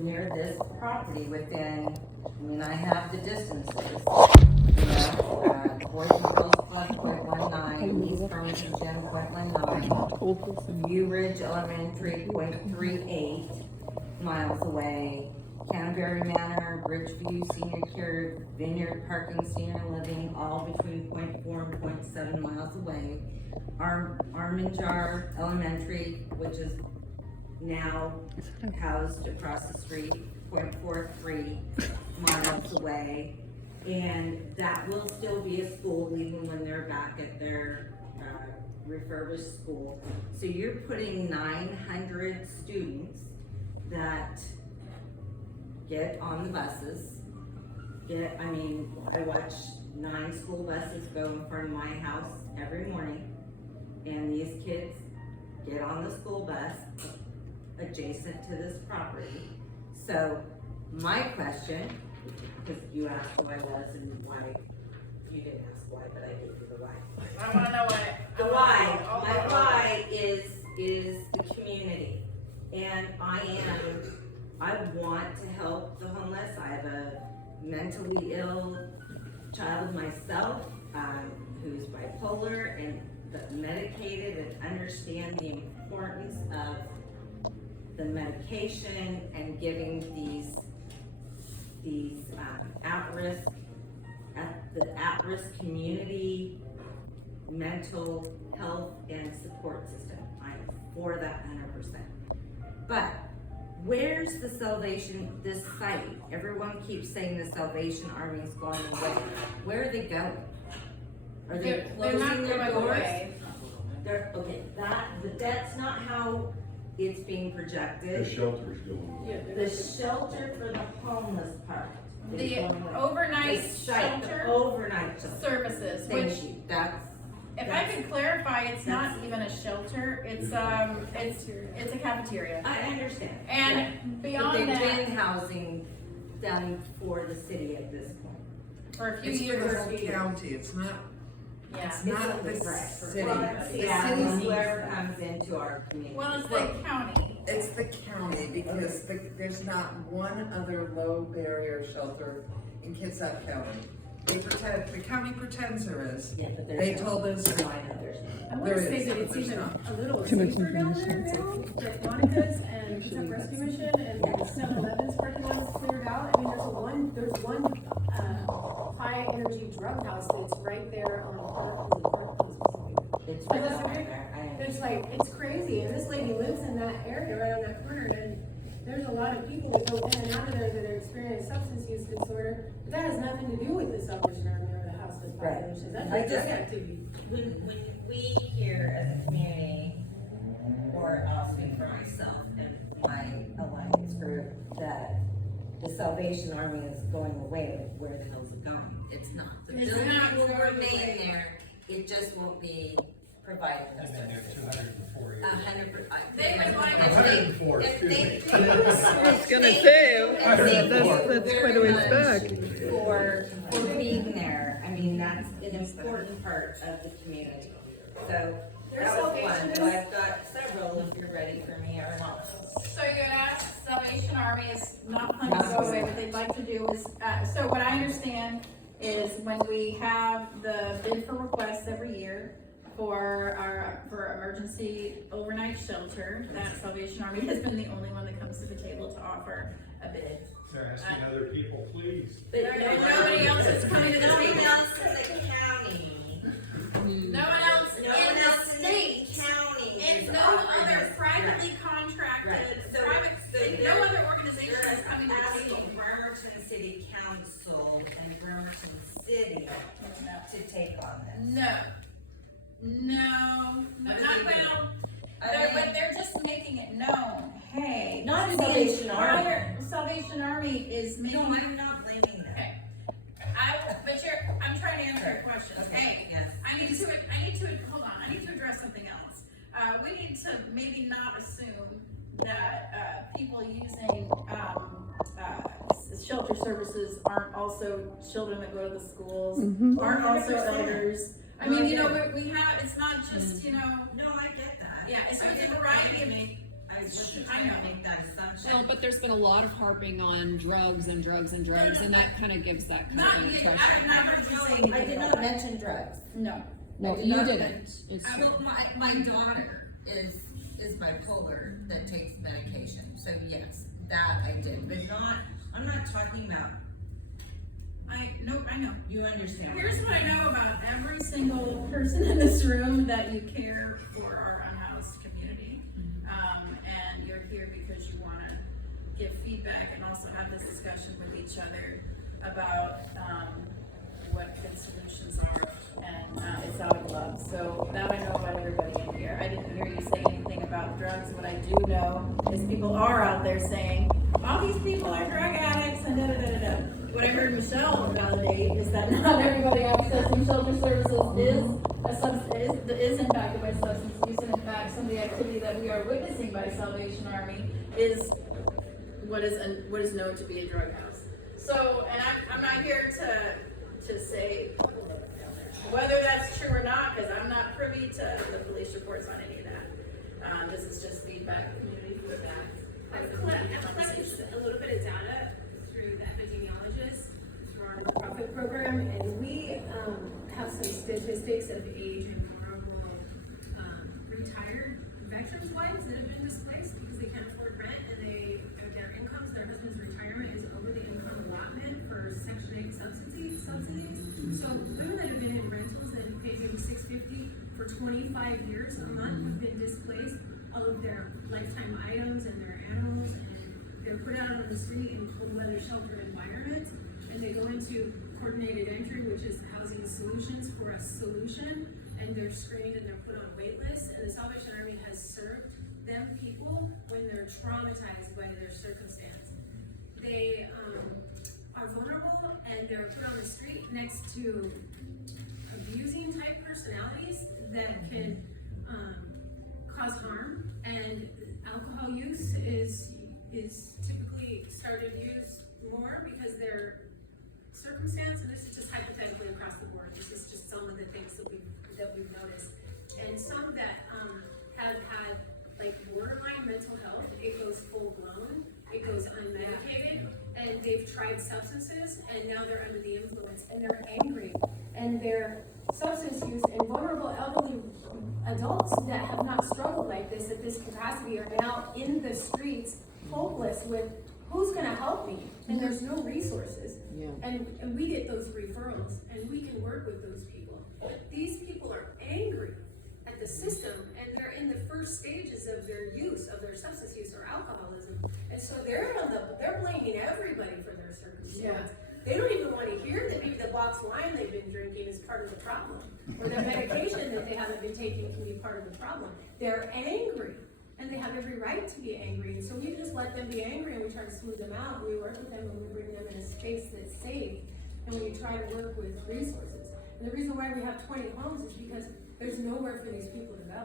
near this property within, I mean, I have the distances. You know, Boys and Girls Club, 0.19, East Farmington, 10.19, View Ridge Elementary, 0.38 miles away, Canterbury Manor, Bridgeview Senior Care, Vineyard Parking Senior Living, all between 0.4 and 0.7 miles away. Arminjar Elementary, which is now housed across the street, 0.43 miles away. And that will still be a school even when they're back at their refurbished school. So you're putting 900 students that get on the buses. I mean, I watch 9 school buses go in front of my house every morning. And these kids get on the school bus adjacent to this property. So my question, because you asked who I was and why, you didn't ask why, but I gave you the why. I wanna know what. The why, my why is the community. And I want to help the homeless. I have a mentally ill child myself, who's bipolar and medicated, and understand the importance of the medication and giving these at-risk community mental health and support system. I'm for that 100%. But where's the Salvation, this site? Everyone keeps saying the Salvation Army is going away. Where are they going? Are they closing their doors? Okay, but that's not how it's being projected. The shelter's going. The shelter for the homeless part. is The going away. overnight The site, the shelter overnight shelter. services, Thank which, you, that's. if I could clarify, it's not even a shelter, it's a cafeteria. I understand. And But beyond they've that, been housing done for the city at this point. for a few It's for years, the whole county, it's not, yeah. it's not the Right. city. Well, The yeah, city's- whoever comes into our community. Well, it's the county. It's the county, because there's not one other low barrier shelter in Kitsap County. The county pretends there is. Yeah, but They there's told us no, I know there's not. I want There to say is, that it's there's even not. a little Too much safer down there information. now, with Monica's and Kentucky Rescue Mission and the 7-Eleven's parking lot is cleared out. I mean, there's one high energy drug house that's right there on It's But right that's down okay. there. It's like, it's crazy, and this lady lives in that area, right on that corner, and there's a lot of people that go in and out of there that are experiencing substance use disorder, but that has nothing to do with the Salvation Army or the hospice Right. population, that's I just just- drug activity. When we here as a community, or I'll speak for myself and my alliance group, that the Salvation Army is going away, where the hell's it going? It's not. The It's building not will going remain away. there, it just won't be providing us. I've been there 204 years. 100%. They would like- 104, If they excuse do- me. I was gonna say, that's quite a ways back. For being there, I mean, that's an important part of the community. So, that was one, but I've got several if you're ready for me or not. So you had asked, Salvation Army is not planning to go away, what they'd like to do is, so what I understand is when we have the bid for requests every year for emergency overnight shelter, that Salvation Army has been the only one that comes to the table to offer a bid. They're asking other people, please. But Nobody else is coming to the No one table. else in the county. No one else No one in the else in state. the county. And is no offering other this. privately Right. contracted, So no other organization They're is coming to the asking table. Bremerton City Council and Bremerton City to take on this. No, What do not they do? well. I mean- But they're just making it known. Hey, Not this is the Salvation Army. entire Salvation Army is making. No, I'm not blaming them. Okay. I'm trying to answer your questions. Okay, Hey, yes. I need to, hold on, I need to address something else. We need to maybe not assume that people using shelter services aren't also children that go to the schools, aren't also 100%. elders. I mean, you know, we have, it's not just, you know, No, I get that. yeah, it's I a didn't- variety of. I wasn't I trying to know. make that assumption. Well, but there's been a lot of harping on drugs and drugs and drugs, and that kind of gives that kind Not, of an I've impression. never heard you say anything I did about not that. mention drugs. No. No, I did you not. didn't. It's true. Well, my daughter is bipolar that takes medication, so yes, that I did, but I'm not talking about, I know. you understand. Here's what I know about every single person in this room, that you care for our unhoused community. And you're here because you wanna give feedback and also have this discussion with each other about, what good solutions are, and, it's out of love. So that I know about everybody in here. I didn't hear you say anything about drugs. What I do know is people are out there saying, all these people are drug addicts and da-da-da-da-da. What I heard Michelle validate is that not everybody accessing shelter services is impacted by substance use, and in fact, some of the activity that we are witnessing by Salvation Army is what is known to be a drug house. So, and I'm not here to say whether that's true or not, because I'm not privy to the police reports on any of that. This is just feedback, community feedback. I've collected a little bit of data through the epidemiologist from our nonprofit program, and we have some statistics of age and vulnerable retired veterans' wives that have been displaced because they can't afford rent, and their incomes, their husband's retirement is over the income allotment for Section 8 subsidies. So women that have been in rentals that have paid maybe $650 for 25 years a month have been displaced. All of their lifetime items and their animals, and they're put out on the street in cold weather shelter environments, and they go into coordinated entry, which is Housing Solutions for a Solution, and they're screened and they're put on wait lists, and the Salvation Army has served them people when they're traumatized by their circumstance. They are vulnerable, and they're put on the street next to abusing type personalities that can cause harm, and alcohol use is typically started use more because their circumstance, and this is just hypothetically across the board, this is just some of the things that we've noticed, and some that have had like borderline mental health, it goes full blown, it goes unmedicated, and they've tried substances, and now they're under the influence, and they're angry, and their substance use, and vulnerable elderly adults that have not struggled like this at this capacity are now in the streets hopeless with who's going to help me, and there's no resources. And we get those referrals, and we can work with those people. These people are angry at the system, and they're in the first stages of their use of their substance use or alcoholism, and so they're blaming everybody for their circumstance. They don't even want to hear that maybe the box wine they've been drinking is part of the problem, or their medication that they haven't been taking can be part of the problem. They're angry, and they have every right to be angry, and so we just let them be angry, and we try to smooth them out, and we work with them, and we bring them in a space that's safe, and we try to work with resources. And the reason why we have 20 homes is because there's nowhere for these people to go.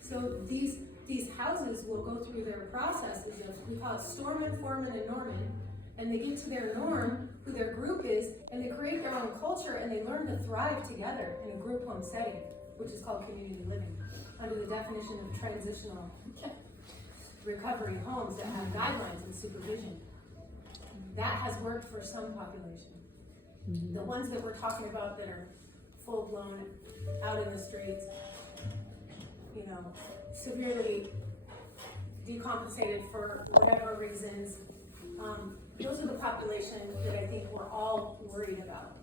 So these houses will go through their processes of, we call it Storman, Foreman, and Norman, and they get to their norm, who their group is, and they create their own culture, and they learn to thrive together in a group home setting, which is called community living, under the definition of transitional recovery homes that have guidelines and supervision. That has worked for some population. The ones that we're talking about that are full-blown out in the streets, you know, severely decompensated for whatever reasons, those are the population that I think we're all worried about.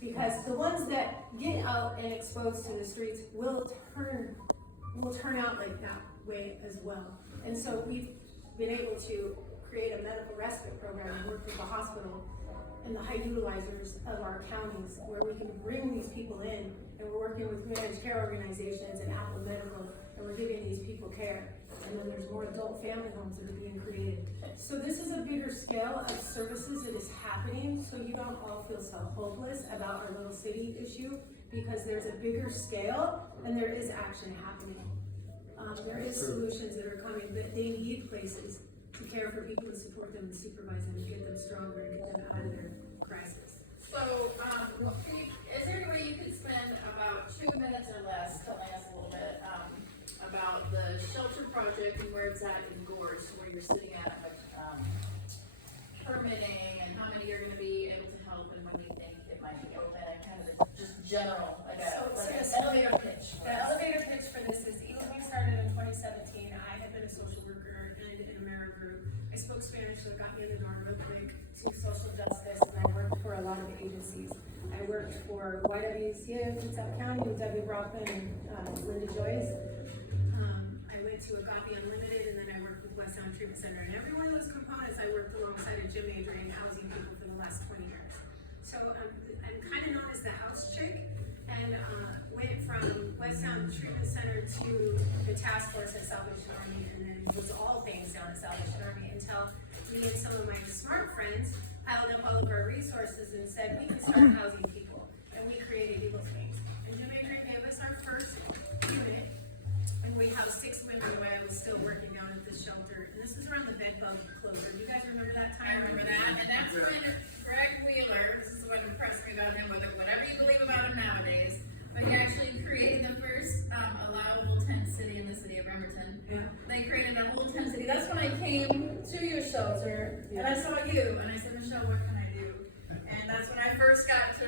Because the ones that get out and exposed to the streets will turn out like that way as well. And so we've been able to create a medical respite program and work with the hospital and the high utilizers of our counties, where we can bring these people in, and we're working with managed care organizations and Apple Medical, and we're giving these people care. And then there's more adult family homes that are being created. So this is a bigger scale of services that is happening, so you don't all feel so hopeless about our little city issue, because there's a bigger scale and there is action happening. There is solutions that are coming, but they need places to care for people, to support them, and supervise them, to get them stronger, and get them out of their crisis. So, is there any way you could spend about 2 minutes or less telling us a little bit, about the shelter project and where it's at in Gorge, where you're sitting at, permitting, and how many you're gonna be able to help, and when you think it might be open, and kind of just general, like an elevator pitch. The elevator pitch for this is, even when we started in 2017, I had been a social worker and in a Mara group. I spoke Spanish, so it got me in the door real quick to social justice, and I worked for a lot of agencies. I worked for YWCA in South County with Debbie Brockman and Linda Joyce. I went to Agape Unlimited, and then I worked with West Sound Treatment Center, and every one of those components I worked alongside of Jim Adrian, housing people for the last 20 years. So I'm kind of known as the house chick, and went from West Sound Treatment Center to the task force at Salvation Army, and then was all things down at Salvation Army until me and some of my smart friends piled up all of our resources and said, we can start housing people, and we created Eagles Wings. And Jim Adrian gave us our first unit, and we housed 6 women while I was still working down at this shelter. And this was around the bed bug closure. Do you guys remember that time? I remember that, and that's when Greg Wheeler, this is what impressed me about him, whatever you believe about him nowadays, but he actually created the first allowable tent city in the city of Bremerton. Yeah. They created a whole tent city. That's when I came to your shelter, and I saw you, and I said, Michelle, what can I do? And that's when I first got to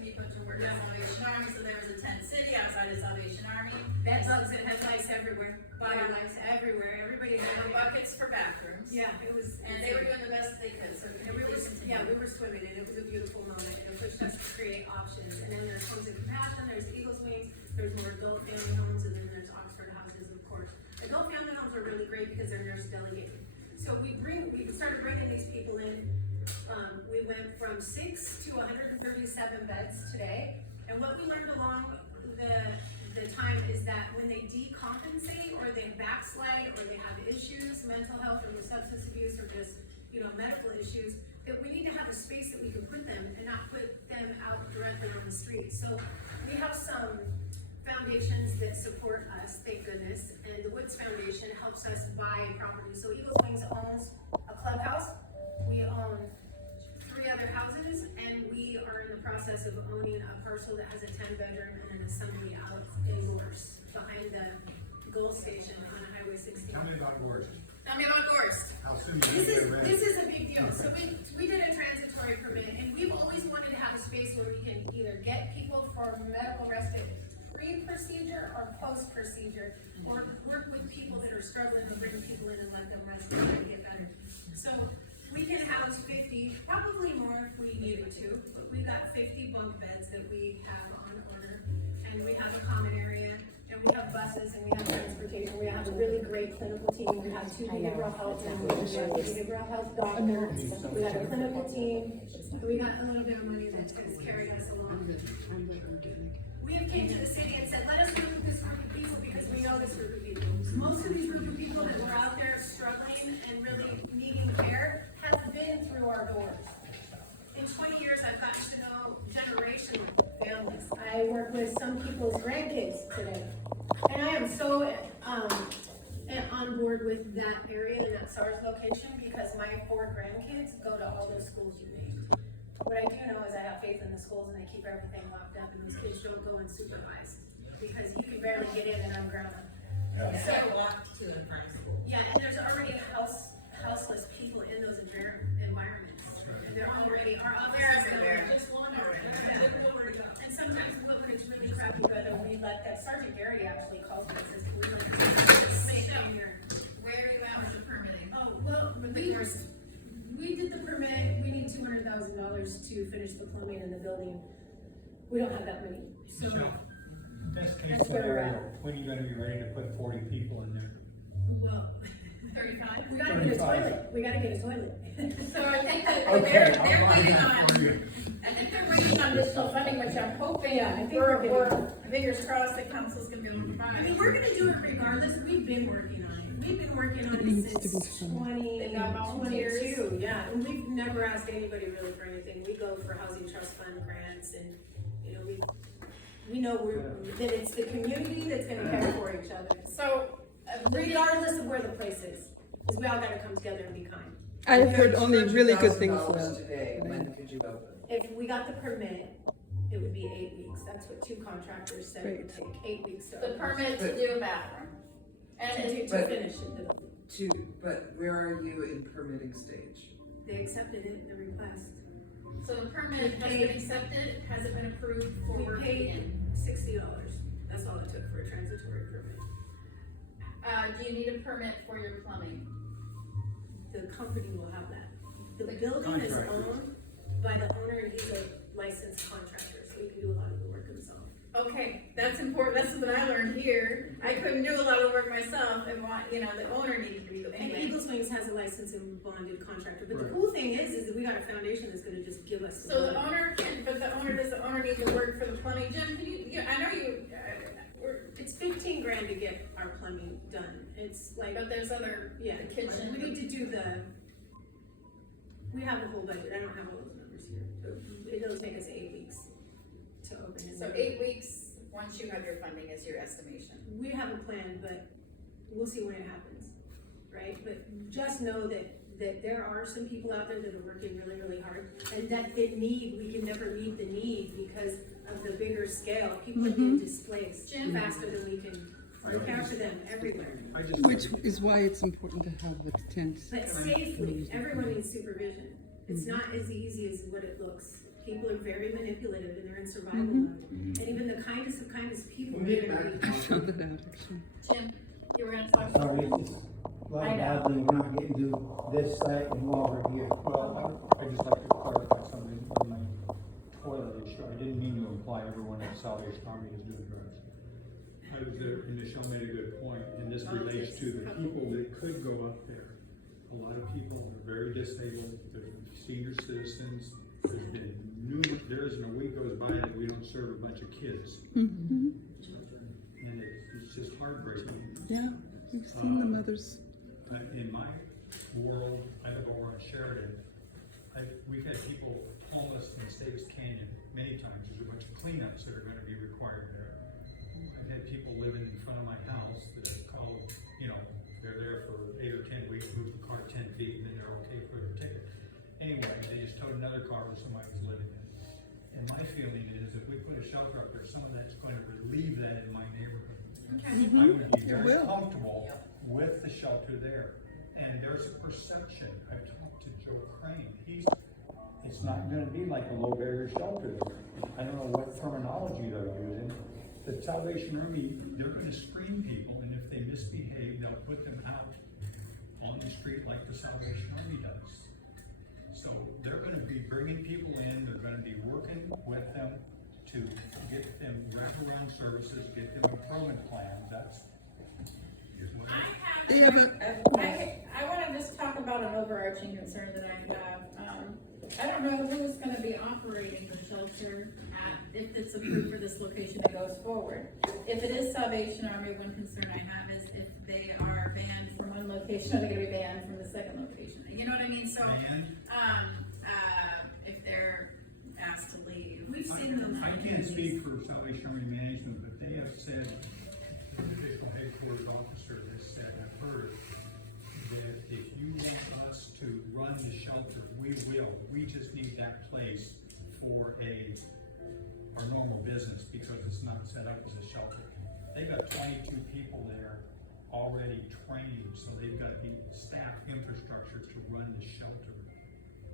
be put to work at Salvation Army. So there was a tent city outside of Salvation Army. Bed bugs that had lice everywhere, body lice everywhere. Everybody There were had buckets for bathrooms. Yeah, it was. And they were doing the best they could. So And we were swimming, and it was a beautiful moment. It pushed us to create options. And then there's Homes of Compassion, there's Eagles Wings, there's more adult family homes, and then there's Oxford houses, of course. Adult family homes are really great because they're nurse delegated. So we started bringing these people in. We went from 6 to 137 beds today. And what we learned along the time is that when they decompensate or they backslide or they have issues, mental health or substance abuse or just, medical issues, that we need to have a space that we can put them and not put them out directly on the street. So we have some foundations that support us, thank goodness, and the Woods Foundation helps us buy property. So Eagles Wings owns a clubhouse, we own 3 other houses, and we are in the process of owning a parcel that has a 10-bedroom and an assembly out in Gorse, behind the Gold Station on Highway 16. Tell me about Gorge. Tell me about Gorst. How soon do you get ready? This is a big deal. So we did a transitory permit, and we've always wanted to have a space where we can either get people for medical respite pre-procedure or post-procedure, or work with people that are struggling and bring people in and let them rest and try to get better. So we can house 50, probably more if we needed to, but we got 50 bunk beds that we have on order, and we have a common area. And we have buses and we have transportation. We have a really great clinical team. We have 2 behavioral health and we have a behavioral health doctor. We have a clinical team. We got a little bit of money that has carried us along. We have came to the city and said, let us work with this group of people because we know this group of people. Most of these group of people that were out there struggling and really needing care have been through our doors. In 20 years, I've gotten to know generational families. I work with some people's grandkids today. And I am so on board with that area and that SARS location because my 4 grandkids go to all those schools you named. What I do know is I have faith in the schools and they keep everything locked up and those kids don't go unsupervised because you can barely get in and I'm grounded. So walk to and from school. Yeah, and there's already houseless people in those environments. And they're already, our officers They're just one already. And sometimes when it's really crappy weather, we let that, Sergeant Gary actually calls me and says, can we let this stay here? Where are you at with the permitting? Oh, well, we did the permit, we need $200,000 to finish the plumbing in the building. We don't have that money, so. Michelle, best case That's where we're scenario, when are you gonna be ready to put 40 people in there? Well, 35? we gotta get a toilet, we gotta get a toilet. So I think that Okay, they're I'll find waiting that for on, you. I think they're waiting on additional funding, which I'm hoping, Yeah, I think we're fingers crossed that council's gonna be able to I provide. mean, we're gonna do it regardless, we've been working on it. We've been working on it since 2022, yeah, and we've never asked anybody really for anything. We go for Housing Trust Fund grants and, we know that it's the community that's gonna care for each other. So, Regardless of where the place is, because we all gotta come together and be kind. I have heard only really good things. $2,000 today, when could you open? If we got the permit, it would be 8 weeks. That's what 2 contractors said it would take, 8 weeks to the open. permit to do a bathroom. And To But- finish it. But where are you in permitting stage? They accepted it, the request. so the permit has been accepted, has it been approved for We work paid in? $60. That's all it took for a transitory permit. Do you need a permit for your plumbing? The company will have that. The building is owned by the owner, and he's a licensed contractor, so he can do a lot of the work himself. Okay, that's important, that's what I learned here. I couldn't do a lot of work myself and want, the owner needed to be, And anyway. Eagles Wings has a licensed and bonded contractor, but the Right. cool thing is that we got a foundation that's gonna just give us the So the money. owner can, but does the owner need to work for the plumbing? Jim, can I know you, It's 15 grand to get our plumbing done. It's like, but there's other, yeah, the kitchen. we need to do we have a whole budget. I don't have all those numbers here. But it'll take us 8 weeks to open it. So 8 weeks, once you have your funding, is your estimation. We have a plan, but we'll see when it happens, right? But just know that there are some people out there that are working really, really hard, and that we can never meet the need because of the bigger scale. People are getting displaced faster than we can look after them everywhere. Which is why it's important to have the tent. But safely, everyone needs supervision. It's not as easy as what it looks. People are very manipulative and they're in survival mode. And even the kindest of people are gonna be. I found that out actually. Jim, you were gonna talk. Sorry, it's just like badly, we're not getting to this site and while we're here. Well, I'd just like to clarify something on my toilet issue. I didn't mean to imply everyone at Salvation Army is doing drugs. I was there, and Michelle made a good point, and this relates to the people that could go up there. A lot of people are very disabled, they're senior citizens, there's been there isn't a week goes by that we don't serve a bunch of kids. And it's just heartbreaking. Yeah, you've seen the mothers. In my world, I live over on Sheridan. We've had people homeless in Davis Canyon many times. There's a bunch of cleanups that are going to be required there. I've had people living in front of my house that have called, they're there for 8 or 10 weeks, move the car 10 feet, and then they're okay for their ticket. Anyway, they just towed another car where somebody was living in. And my feeling is if we put a shelter up there, some of that's going to relieve that in my neighborhood. I would be very comfortable with the shelter there. And there's a perception. I've talked to Joe Crane. It's not gonna be like a low barrier shelter there. I don't know what terminology they're using. The Salvation Army, they're gonna screen people, and if they misbehave, they'll put them out on the street like the Salvation Army does. So they're gonna be bringing people in, they're gonna be working with them to get them wraparound services, get them employment plans. That's I want to just talk about an overarching concern that I have. I don't know who's going to be operating the shelter if it's approved for this location that goes forward. If it is Salvation Army, one concern I have is if they are banned from one location, are they going to be banned from the second location? You know what I mean? So, if they're asked to leave. We've seen them. I can't speak for Salvation Army management, but they have said, the divisional headquarters officer has said, I've heard, that if you want us to run the shelter, we will. We just need that place for our normal business because it's not set up as a shelter. They've got 22 people there already trained, so they've got the staff infrastructure to run the shelter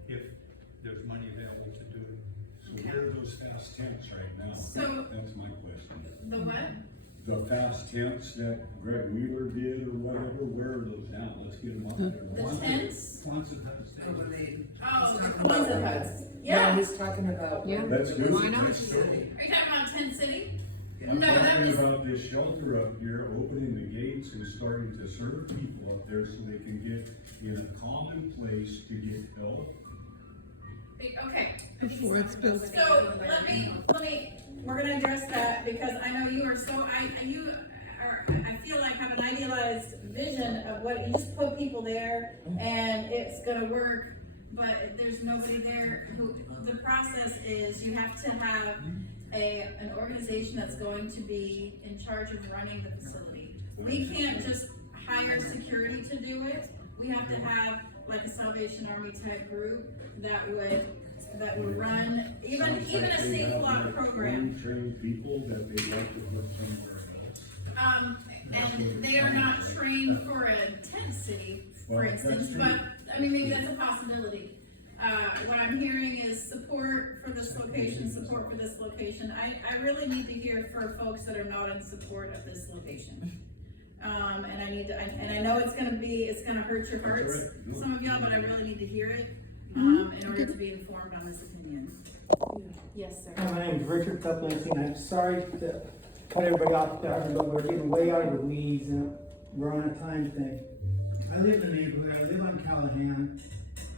if there's money available to do it. So where are those fast tents right now? So- That's my question. The what? The fast tents that Greg Wheeler did or whatever, where are those now? Let's get them up there. The tents? Quonset hut station. Oh, the Talking Quonset about- huts. No, Yeah. he's talking about. Yeah. That's good. Why not? Are you talking about Tent City? I'm No, that talking was- about this shelter up here, opening the gates and starting to serve people up there so they can get in a common place to get help. Okay. Before it's built. So let me, we're gonna address that because I know you are so, I feel like have an idealized vision of what, you just put people there and it's gonna work, but there's nobody there who, the process is you have to have an organization that's going to be in charge of running the facility. We can't just hire security to do it. We have to have like a Salvation Army type group that would run even a safe block program. Trained people that they'd like to put somewhere else. And they are not trained for a tent city, for instance, but I mean, maybe that's a possibility. What I'm hearing is support for this location, support for this location. I really need to hear for folks that are not in support of this location. And I need to, and I know it's gonna hurt your hearts, some of y'all, but I really need to hear it, in order to be informed on this opinion. Yes, sir. My name is Richard Copeland. I'm sorry to cut everybody off there, but we're getting way out of the weeds and we're on a time thing. I live in the neighborhood, I live on Callahan.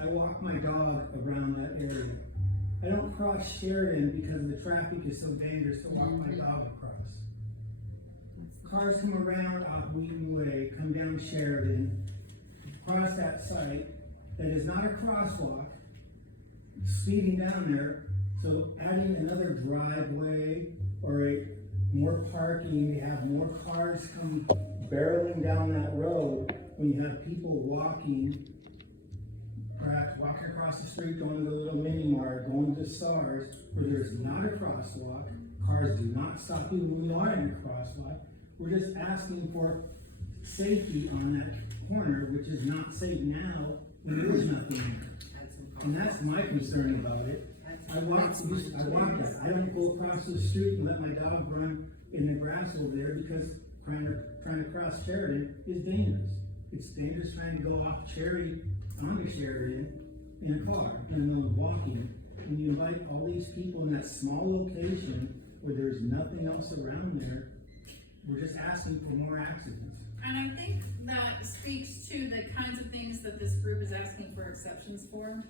I walk my dog around that area. I don't cross Sheridan because the traffic is so dangerous to walk my dog across. Cars come around out Wheaton Way, come down Sheridan, cross that site that is not a crosswalk, speeding down there. So adding another driveway or more parking, we have more cars come barreling down that road when you have people walking, perhaps walking across the street, going to the little mini mart, going to SARS, where there's not a crosswalk. Cars do not stop you when you are in a crosswalk. We're just asking for safety on that corner, which is not safe now when there is nothing there. And that's my concern about it. I walk it. I don't go across the street and let my dog run in the grass over there because trying to cross Sheridan is dangerous. It's dangerous trying to go off Cherry onto Sheridan in a car and then walking. When you invite all these people in that small location where there's nothing else around there, we're just asking for more accidents. And I think that speaks to the kinds of things that this group is asking for exceptions for.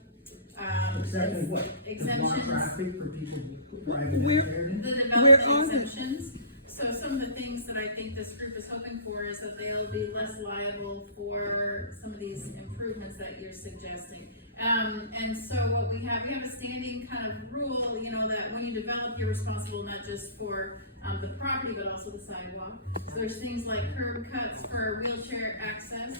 Exceptions what? Exemptions. More traffic for people driving down Sheridan? The development exemptions. So some of the things that I think this group is hoping for is that they'll be less liable for some of these improvements that you're suggesting. And so what we have a standing kind of rule, you know, that when you develop, you're responsible not just for the property, but also the sidewalk. So there's things like curb cuts for wheelchair access.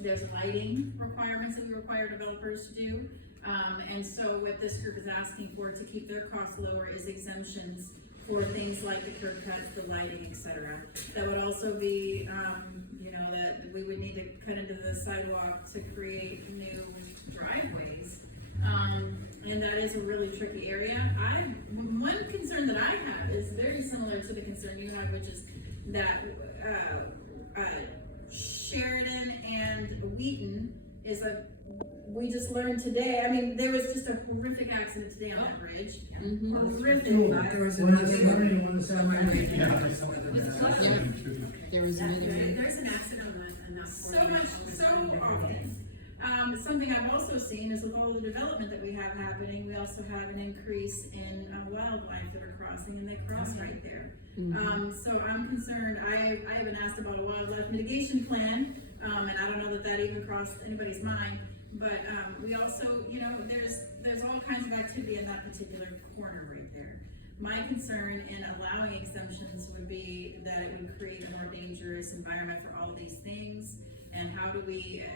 There's lighting requirements that we require developers to do. And so what this group is asking for to keep their costs lower is exemptions for things like the curb cuts, the lighting, etc. That would also be, you know, that we would need to cut into the sidewalk to create new driveways. And that is a really tricky area. One concern that I have is very similar to the concern you have, which is that Sheridan and Wheaton is we just learned today, I mean, there was just a horrific accident today on that bridge. Horrific. There was another one on the semi-lake. There was another. There's an accident on that. So often. Something I've also seen is with all the development that we have happening, we also have an increase in wildlife that are crossing, and they cross right there. So I'm concerned. I haven't asked about a wildlife mitigation plan, and I don't know that even crossed anybody's mind. But we also, you know, there's all kinds of activity in that particular corner right there. My concern in allowing exemptions would be that it would create a more dangerous environment for all of these things. And how do we?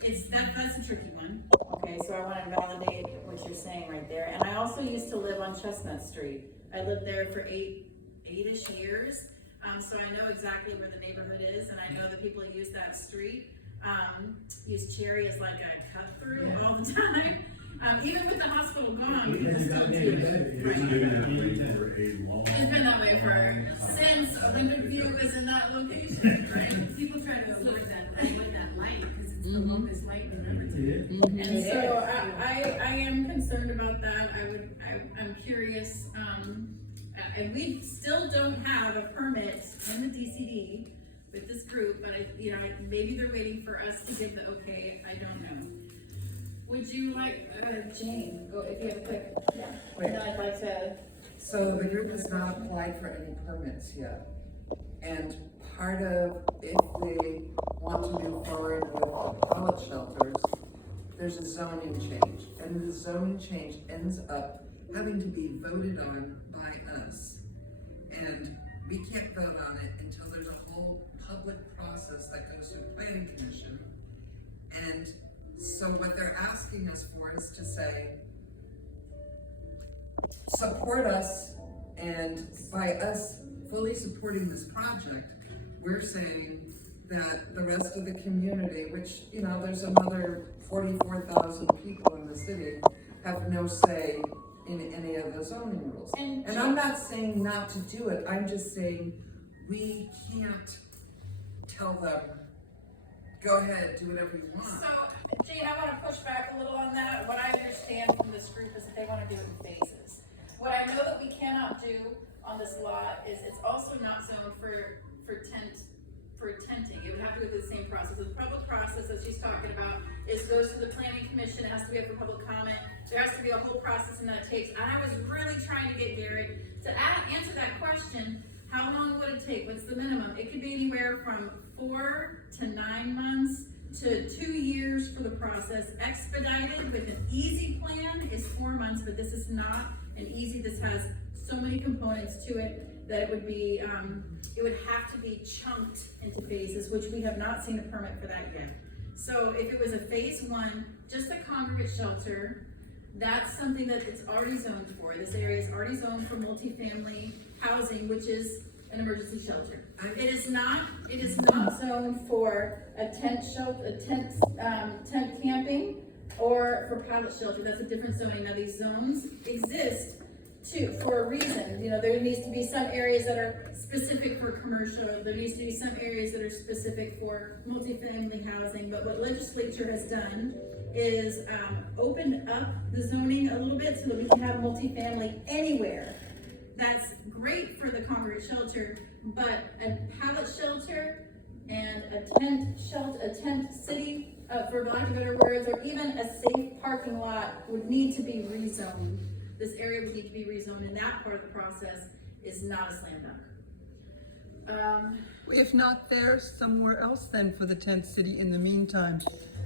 That's a tricky one. Okay, so I want to validate what you're saying right there. And I also used to live on Chestnut Street. I lived there for eight-ish years. So I know exactly where the neighborhood is, and I know that people use that street. Use Cherry as like a cut through all the time. Even with the hospital gone, people still do it. It's been that way for a long It's been that way since Olympic View was in that location, right? People try to avoid that light because it's the longest light in Everton. And so I am concerned about that. I'm curious, and we still don't have a permit in the DCD with this group, but maybe they're waiting for us to give the okay. I don't know. Would you like, Jane, go if you have a quick, Wait. and then I'd like to. So the group has not applied for any permits yet. And part of, if they want to move forward with the pellet shelters, there's a zoning change. And and the zoning change ends up having to be voted on by us. And we can't vote on it until there's a whole public process that goes through the planning commission. And so what they're asking us for is to say, support us, and by us fully supporting this project, we're saying that the rest of the community, which, you know, there's another 44,000 people in the city, have no say in any of the zoning rules. And I'm not saying not to do it, I'm just saying we can't tell them, go ahead, do whatever you want. So, Jane, I want to push back a little on that. What I understand from this group is that they want to do it in phases. What I know that we cannot do on this lot is it's also not zoned for tenting. It would have to go through the same process. The public process that she's talking about goes to the planning commission. It has to be up for public comment. There has to be a whole process, and that takes. And I was really trying to get Garrett to answer that question. How long would it take? What's the minimum? It could be anywhere from 4 to 9 months to 2 years for the process. Expedited with an easy plan is 4 months, but this is not an easy. This has so many components to it that it would be, it would have to be chunked into phases, which we have not seen a permit for that yet. So if it was a phase 1, just a congregate shelter, that's something that it's already zoned for. This area is already zoned for multifamily housing, which is an emergency shelter. It is not zoned for a tent shelter, tent camping, or for pallet shelter. That's a different zoning. Now these zones exist for a reason. You know, there needs to be some areas that are specific for commercial. There needs to be some areas that are specific for multifamily housing. But what legislature has done is opened up the zoning a little bit so that we can have multifamily anywhere. That's great for the congregate shelter, but a pallet shelter and a tent city, for lack of better words, or even a safe parking lot would need to be rezoned. This area would need to be rezoned, and that part of the process is not a slam dunk. If not there, somewhere else then for the tent city in the meantime.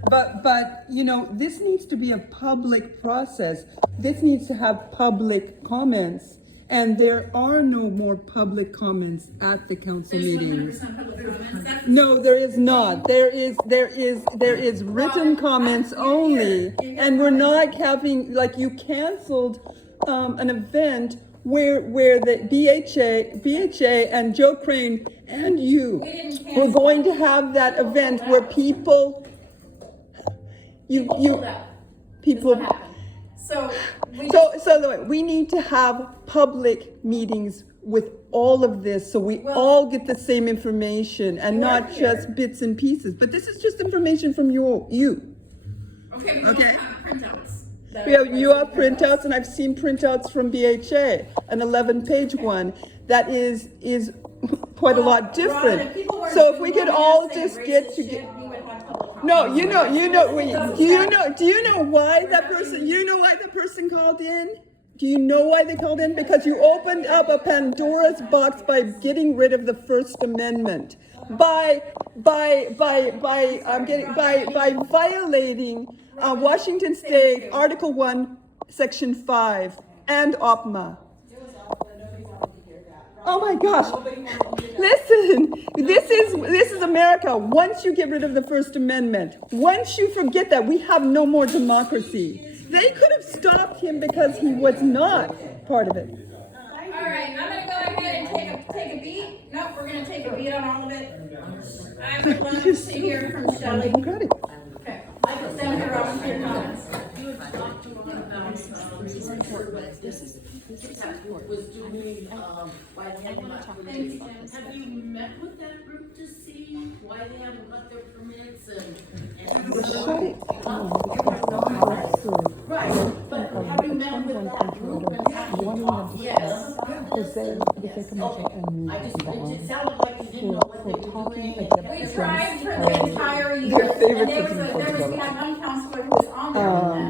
But you know, this needs to be a public process. This needs to have public comments, and there are no more public comments at the council meetings. 100% public comments. No, there is not. There is written comments only, and we're not having, like, you canceled an event where the BHA and Joe Crane and you were going to have that event where people So we need to have public meetings with all of this, so we all get the same information and not just bits and pieces. But this is just information from you. Okay, we don't have printouts. You have printouts, and I've seen printouts from BHA, an 11-page one that is quite a lot different. So if we could all just get together. No, do you know why that person called in? Do you know why they called in? Because you opened up a Pandora's box by getting rid of the First Amendment, by violating Washington State Article 1, Section 5, and OPMA. Oh my gosh! Listen, this is America. Once you get rid of the First Amendment, once you forget that, we have no more democracy. They could have stopped him because he was not part of it. All right, I'm gonna go ahead and take a beat. Nope, we're gonna take a beat on all of it. I would love to hear from Shelley. Okay, Senator Ross, your comments. You had talked a lot about was doing why they haven't got permits. Have you met with that group to see why they haven't got their permits Right, but have you met with that group and have you talked? Yes. It sounded like you didn't know what they were doing. We tried for the entire year, and we had one counselor who was on there with them.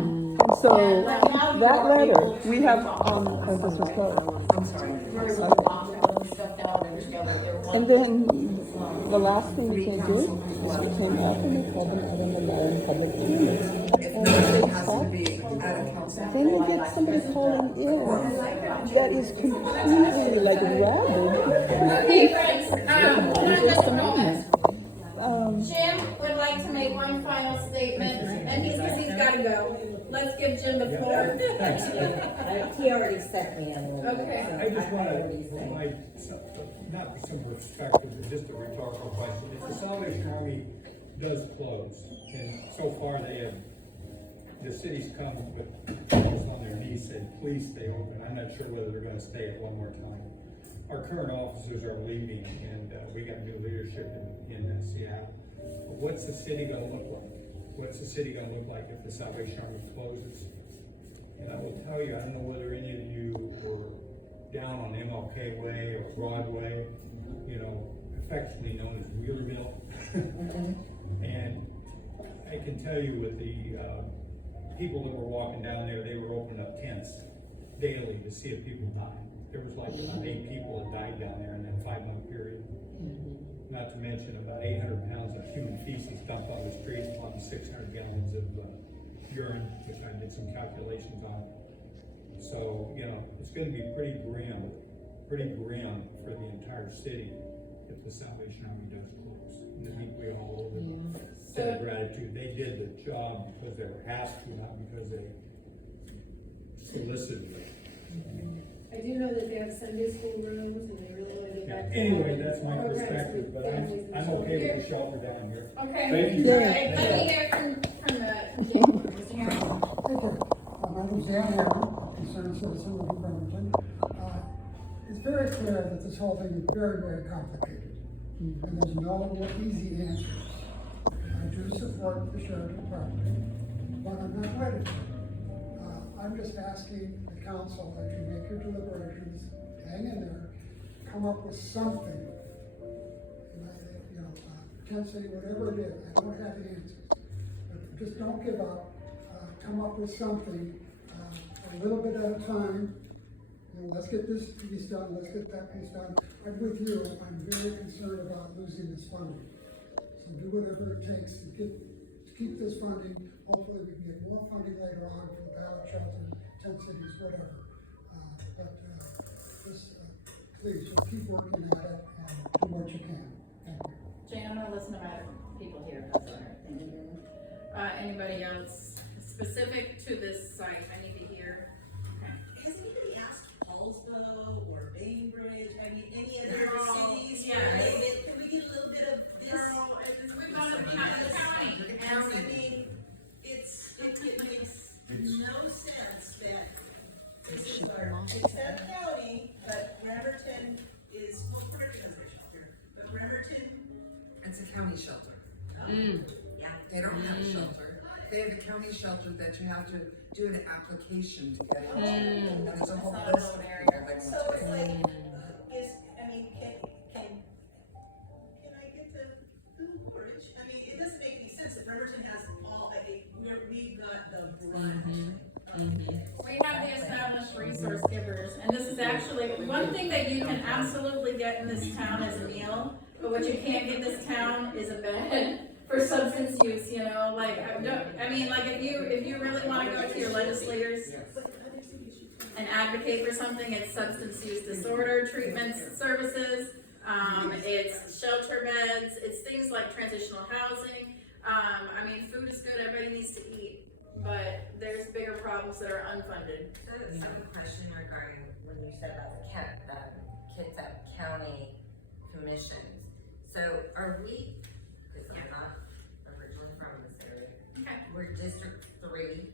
So And now you that are letter, able to we have, talk about oh, this was closed. I'm sorry. We're able to talk about this stuff now, and understand that they're. And then the last thing they did is we came out and we called them out on the law in public hearings. If And nothing they has to stopped. be at a council. Then you get somebody calling in that is completely like rabid. Okay, friends, hold on just a moment. Um, Jim would like to make one final statement, and he's gotta go. Let's give Jim the floor. He already set me a little bit. Okay. I just want already to, said. not for some perspective, but just a rhetorical question. If the Salvation Army does close, and so far they have, the city's come with almost on their knees, said, please stay open. I'm not sure whether they're gonna stay it one more time. Our current officers are leaving, and we got new leadership in Seattle. But what's the city gonna look like? What's the city gonna look like if the Salvation Army closes? And I will tell you, I don't know whether any of you were down on MLK Way or Broadway, you know, affectionately known as Wheelerville. And I can tell you with the people that were walking down there, they were opening up tents daily to see if people died. There was like about 8 people that died down there in that 5-month period. Not to mention about 800 pounds of human feces dumped on the streets, about 600 gallons of urine, which I did some calculations on. So, you know, it's going to be pretty grim for the entire city if the Salvation Army does close. And I think we all owe them their gratitude. They did the job because they were asked to, not because they solicited it. I do know that they have Sunday school rooms and they really want to get back. to Anyway, that's my programs perspective, with but families and I'm children. okay with the shelter down here. Okay. Thank you. All right, let me hear from Mr. Harris. Thank you. My name is Dan Aaron, concerned citizen of Bremerton. It's very clear that this whole thing is very, very complicated. And there's no easy answers. I do support the sheriff department, but I'm not ready. I'm just asking the council, as you make your deliberations, hang in there, come up with something. Can't say whatever it is, I don't have the answers. But just don't give up, come up with something, a little bit at a time. Let's get this piece done, let's get that piece done. I'm with you, I'm very concerned about losing this funding. So do whatever it takes to keep this funding. Hopefully we can get more funding later on for the ballot shelter, tent cities, whatever. Just please, just keep working at it and do what you can. Thank you. Jane, I'm gonna listen to my people here. Anybody else specific to this site? I need to hear. Okay. Has anybody asked Paulsbo or Bainbridge, I mean, any other Girl, cities? yes. Related? Can we get a little bit of this? Girl, we got to the county. And I mean, it makes no sense that this is our, it's a county, but Bremerton is, well, Bremerton is their shelter, but Bremerton. It's a county shelter. Yeah. They don't have a shelter. They have a county shelter that you have to do an application to get into. And there's a whole list of people that want So it's to. like, can I get the food porridge? I mean, it doesn't make any sense that Bremerton has all, we've got the brunt. We have the established resource givers, and this is actually, one thing that you can absolutely get in this town is a meal, but what you can't get in this town is a bed for substance use, you know, like, if you really wanna go to your legislators and advocate for something, it's substance use disorder treatments, services, it's shelter beds, it's things like transitional housing. Food is good, everybody needs to eat, but there's bigger problems that are unfunded. So I have a question regarding when you said about the Kitsap County commissions. So are we, because I'm not originally from this area, Okay. we're District 3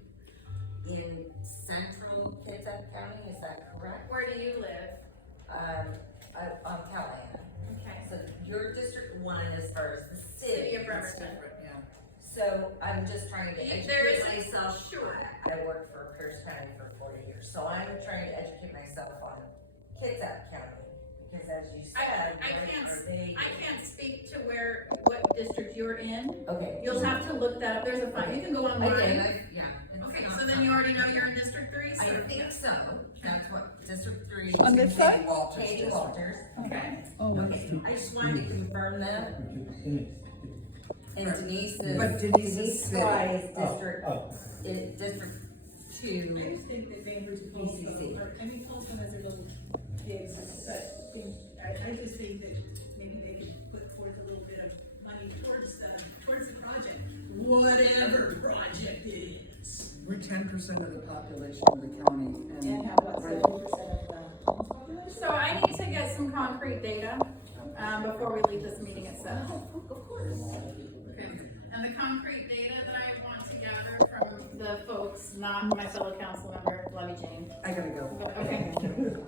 in central Kitsap County, is that correct? Where do you live? On Callahan. Okay. So you're District 1 as far as the City city. of Bremerton. So I'm just trying to There educate is- myself. sure. I worked for Pierce County for 40 years, so I'm trying to educate myself on Kitsap County because as you said, I can't speak to what district you're in. Okay. You'll have to look that up, there's a file, you can go online. Yeah. it's Okay, not so then you already know you're in District 3, so. I think so, that's what District 3. On this side? Katie Walters. Okay. Okay, I just wanted to confirm that. And Denise is. But Denise is Fry is District, District I 2. just think that neighbors both, BCC. I mean, Folsom has a little gigs, but I just think that maybe they could put forth a little bit of money towards the project, whatever project it is. We're 10% of the population of the county, And and have what, 70% of the population? So I need to get some concrete data, before we leave this meeting itself. Of course. Okay. And the concrete data that I want to gather from the folks, not my fellow council member, Levy Jane. I gotta go. Okay.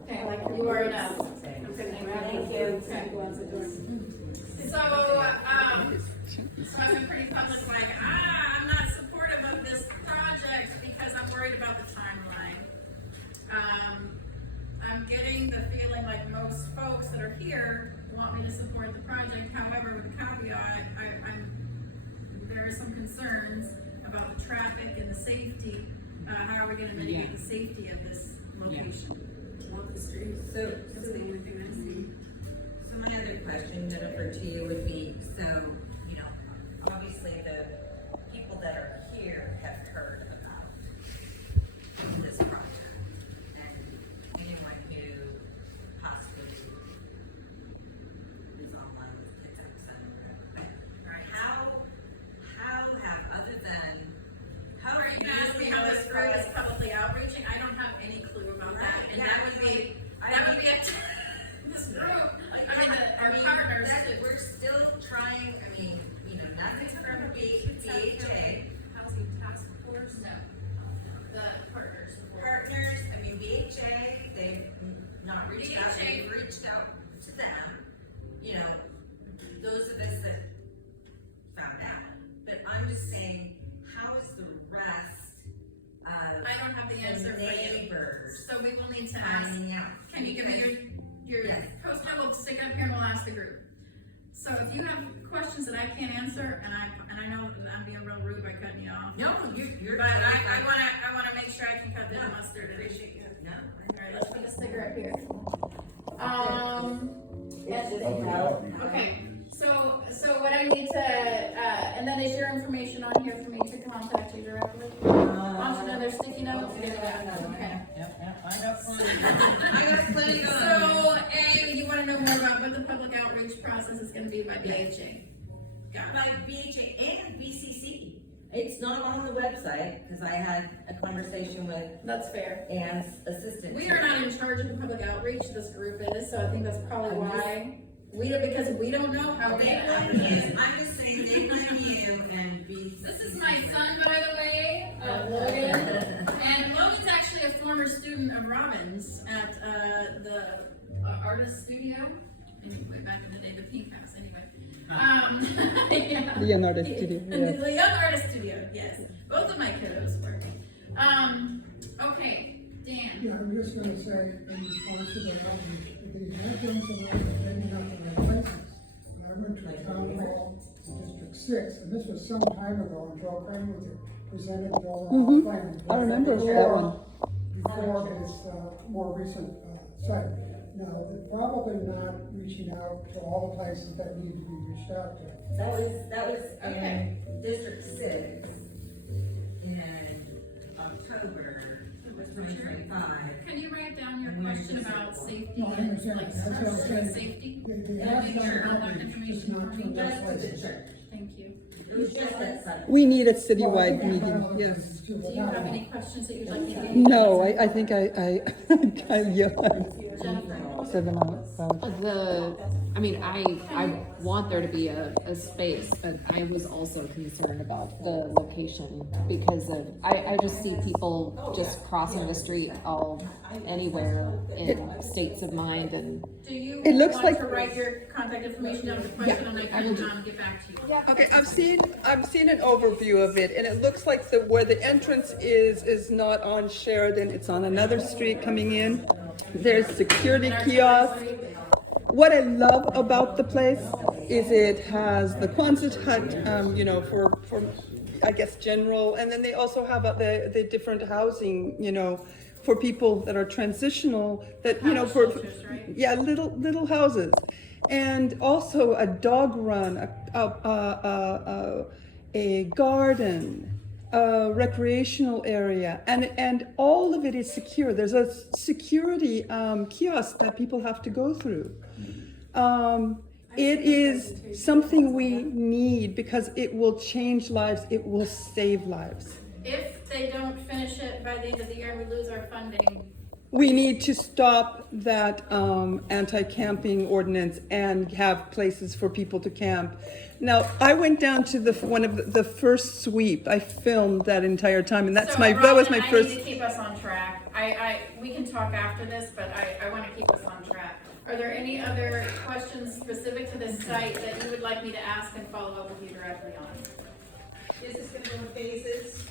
Okay, like you are enough. Okay, thank you. So, so I've been pretty public, like, I'm not supportive of this project because I'm worried about the timeline. I'm getting the feeling like most folks that are here want me to support the project. However, with the caveat, there are some concerns about the traffic and the safety. How are we gonna mitigate the safety of this location? Love the street. So, That's the only thing I see. So my other question, Jennifer, to you would be, so, you know, obviously the people that are here have heard about this project. And anyone who possibly is online with kids at center. Right, how have, other than, how Are you gonna ask me how this group is publicly outreaching? I don't have any clue about that, and that would be up to this group, our partners. We're still trying, I mean, you know, nothing's from BHA. Housing task force? No, the partners. Partners, I mean, BHA, they've not reached out, BHA. we've reached out to them, you know, those of us that found out. But I'm just saying, how is the rest of I don't have the answer the for you. neighbors So we will need to ask, finding out? can you give me your Yes. post-it, we'll stick it up here and we'll ask the group. So if you have questions that I can't answer, and I know that I'm being real rude by cutting you off. No, you're. But I wanna make sure I can cut through the mustard. Appreciate you. No. Alright, let's put the sticker up here. Okay, so what I need to, and then is your information on here for me to contact you directly? On another sticky note? Okay. I got plenty going. So, you wanna know more about what the public outreach process is gonna be by BHA? Got it. By BHA and BCC. It's not on the website, because I had a conversation with That's fair. Ann's assistant. We are not in charge of the public outreach, this group is, so I think that's probably why. Because we don't know how They they let me in, I'm just saying, they let me in and BCC. This is my son, by the way, Logan. And Logan's actually a former student of Robin's at the artist studio. Way back in the day, the Pink House, anyway. Yeah. The Young Artist Studio, yes. The Young Artist Studio, yes. Both of my kiddos work. Okay, Dan. Yeah, I'm just gonna say, in response to the outreach, the veterans and all, maybe not the right places. When I went to a town hall in District 6, and this was some time ago, and Joe Crane was there, presented the overall plan. I remember that one. Before his more recent site. Now, they're probably not reaching out to all the places that need to be reached out to. That was Okay. in District 6 in October 2025. Can you write down your question about safety No, I and understand. like That's what I'm saying. safety? They And have make done sure all that outreach, just information not for to me. those That's to the places. church. Thank you. It was just that Sunday. We need a Well, I citywide think I meeting, found yes. places too, Do but you not have all. any questions that you'd like me to? No, I think I yelled Jennifer? 7 hours. I want there to be a space, but I was also concerned about the location because I just see people just crossing the street anywhere in states of mind and. Do you It looks want like- to write your contact information down with the question and I I will can get back to you? Okay, I've seen an overview of it, and it looks like where the entrance is not on Sheridan, it's on another street coming in. There's security kiosks. what I love about the place is it has the Quonset hut, you know, for I guess general, and then they also have the different housing, you know, for people that are transitional, that, you know, for, Shelters, right? yeah, little houses. And also a dog run, a garden, a recreational area, and all of it is secure. There's a security kiosk that people have to go through. It is something we need because it will change lives, it will save lives. If they don't finish it by the end of the year, we lose our funding. We need to stop that anti-camping ordinance and have places for people to camp. Now, I went down to one of the first sweep. I filmed that entire time, and that was my first. I need to keep us on track. We can talk after this, but I want to keep us on track. Are there any other questions specific to this site that you would like me to ask and follow up with you directly on? Is this gonna go in phases?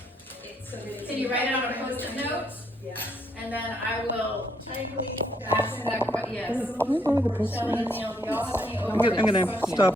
Can you write it on a post-it note? Yes. And then I will Timely. ask that question. Yes. Shelley and Neil, do y'all have any I'm gonna stop.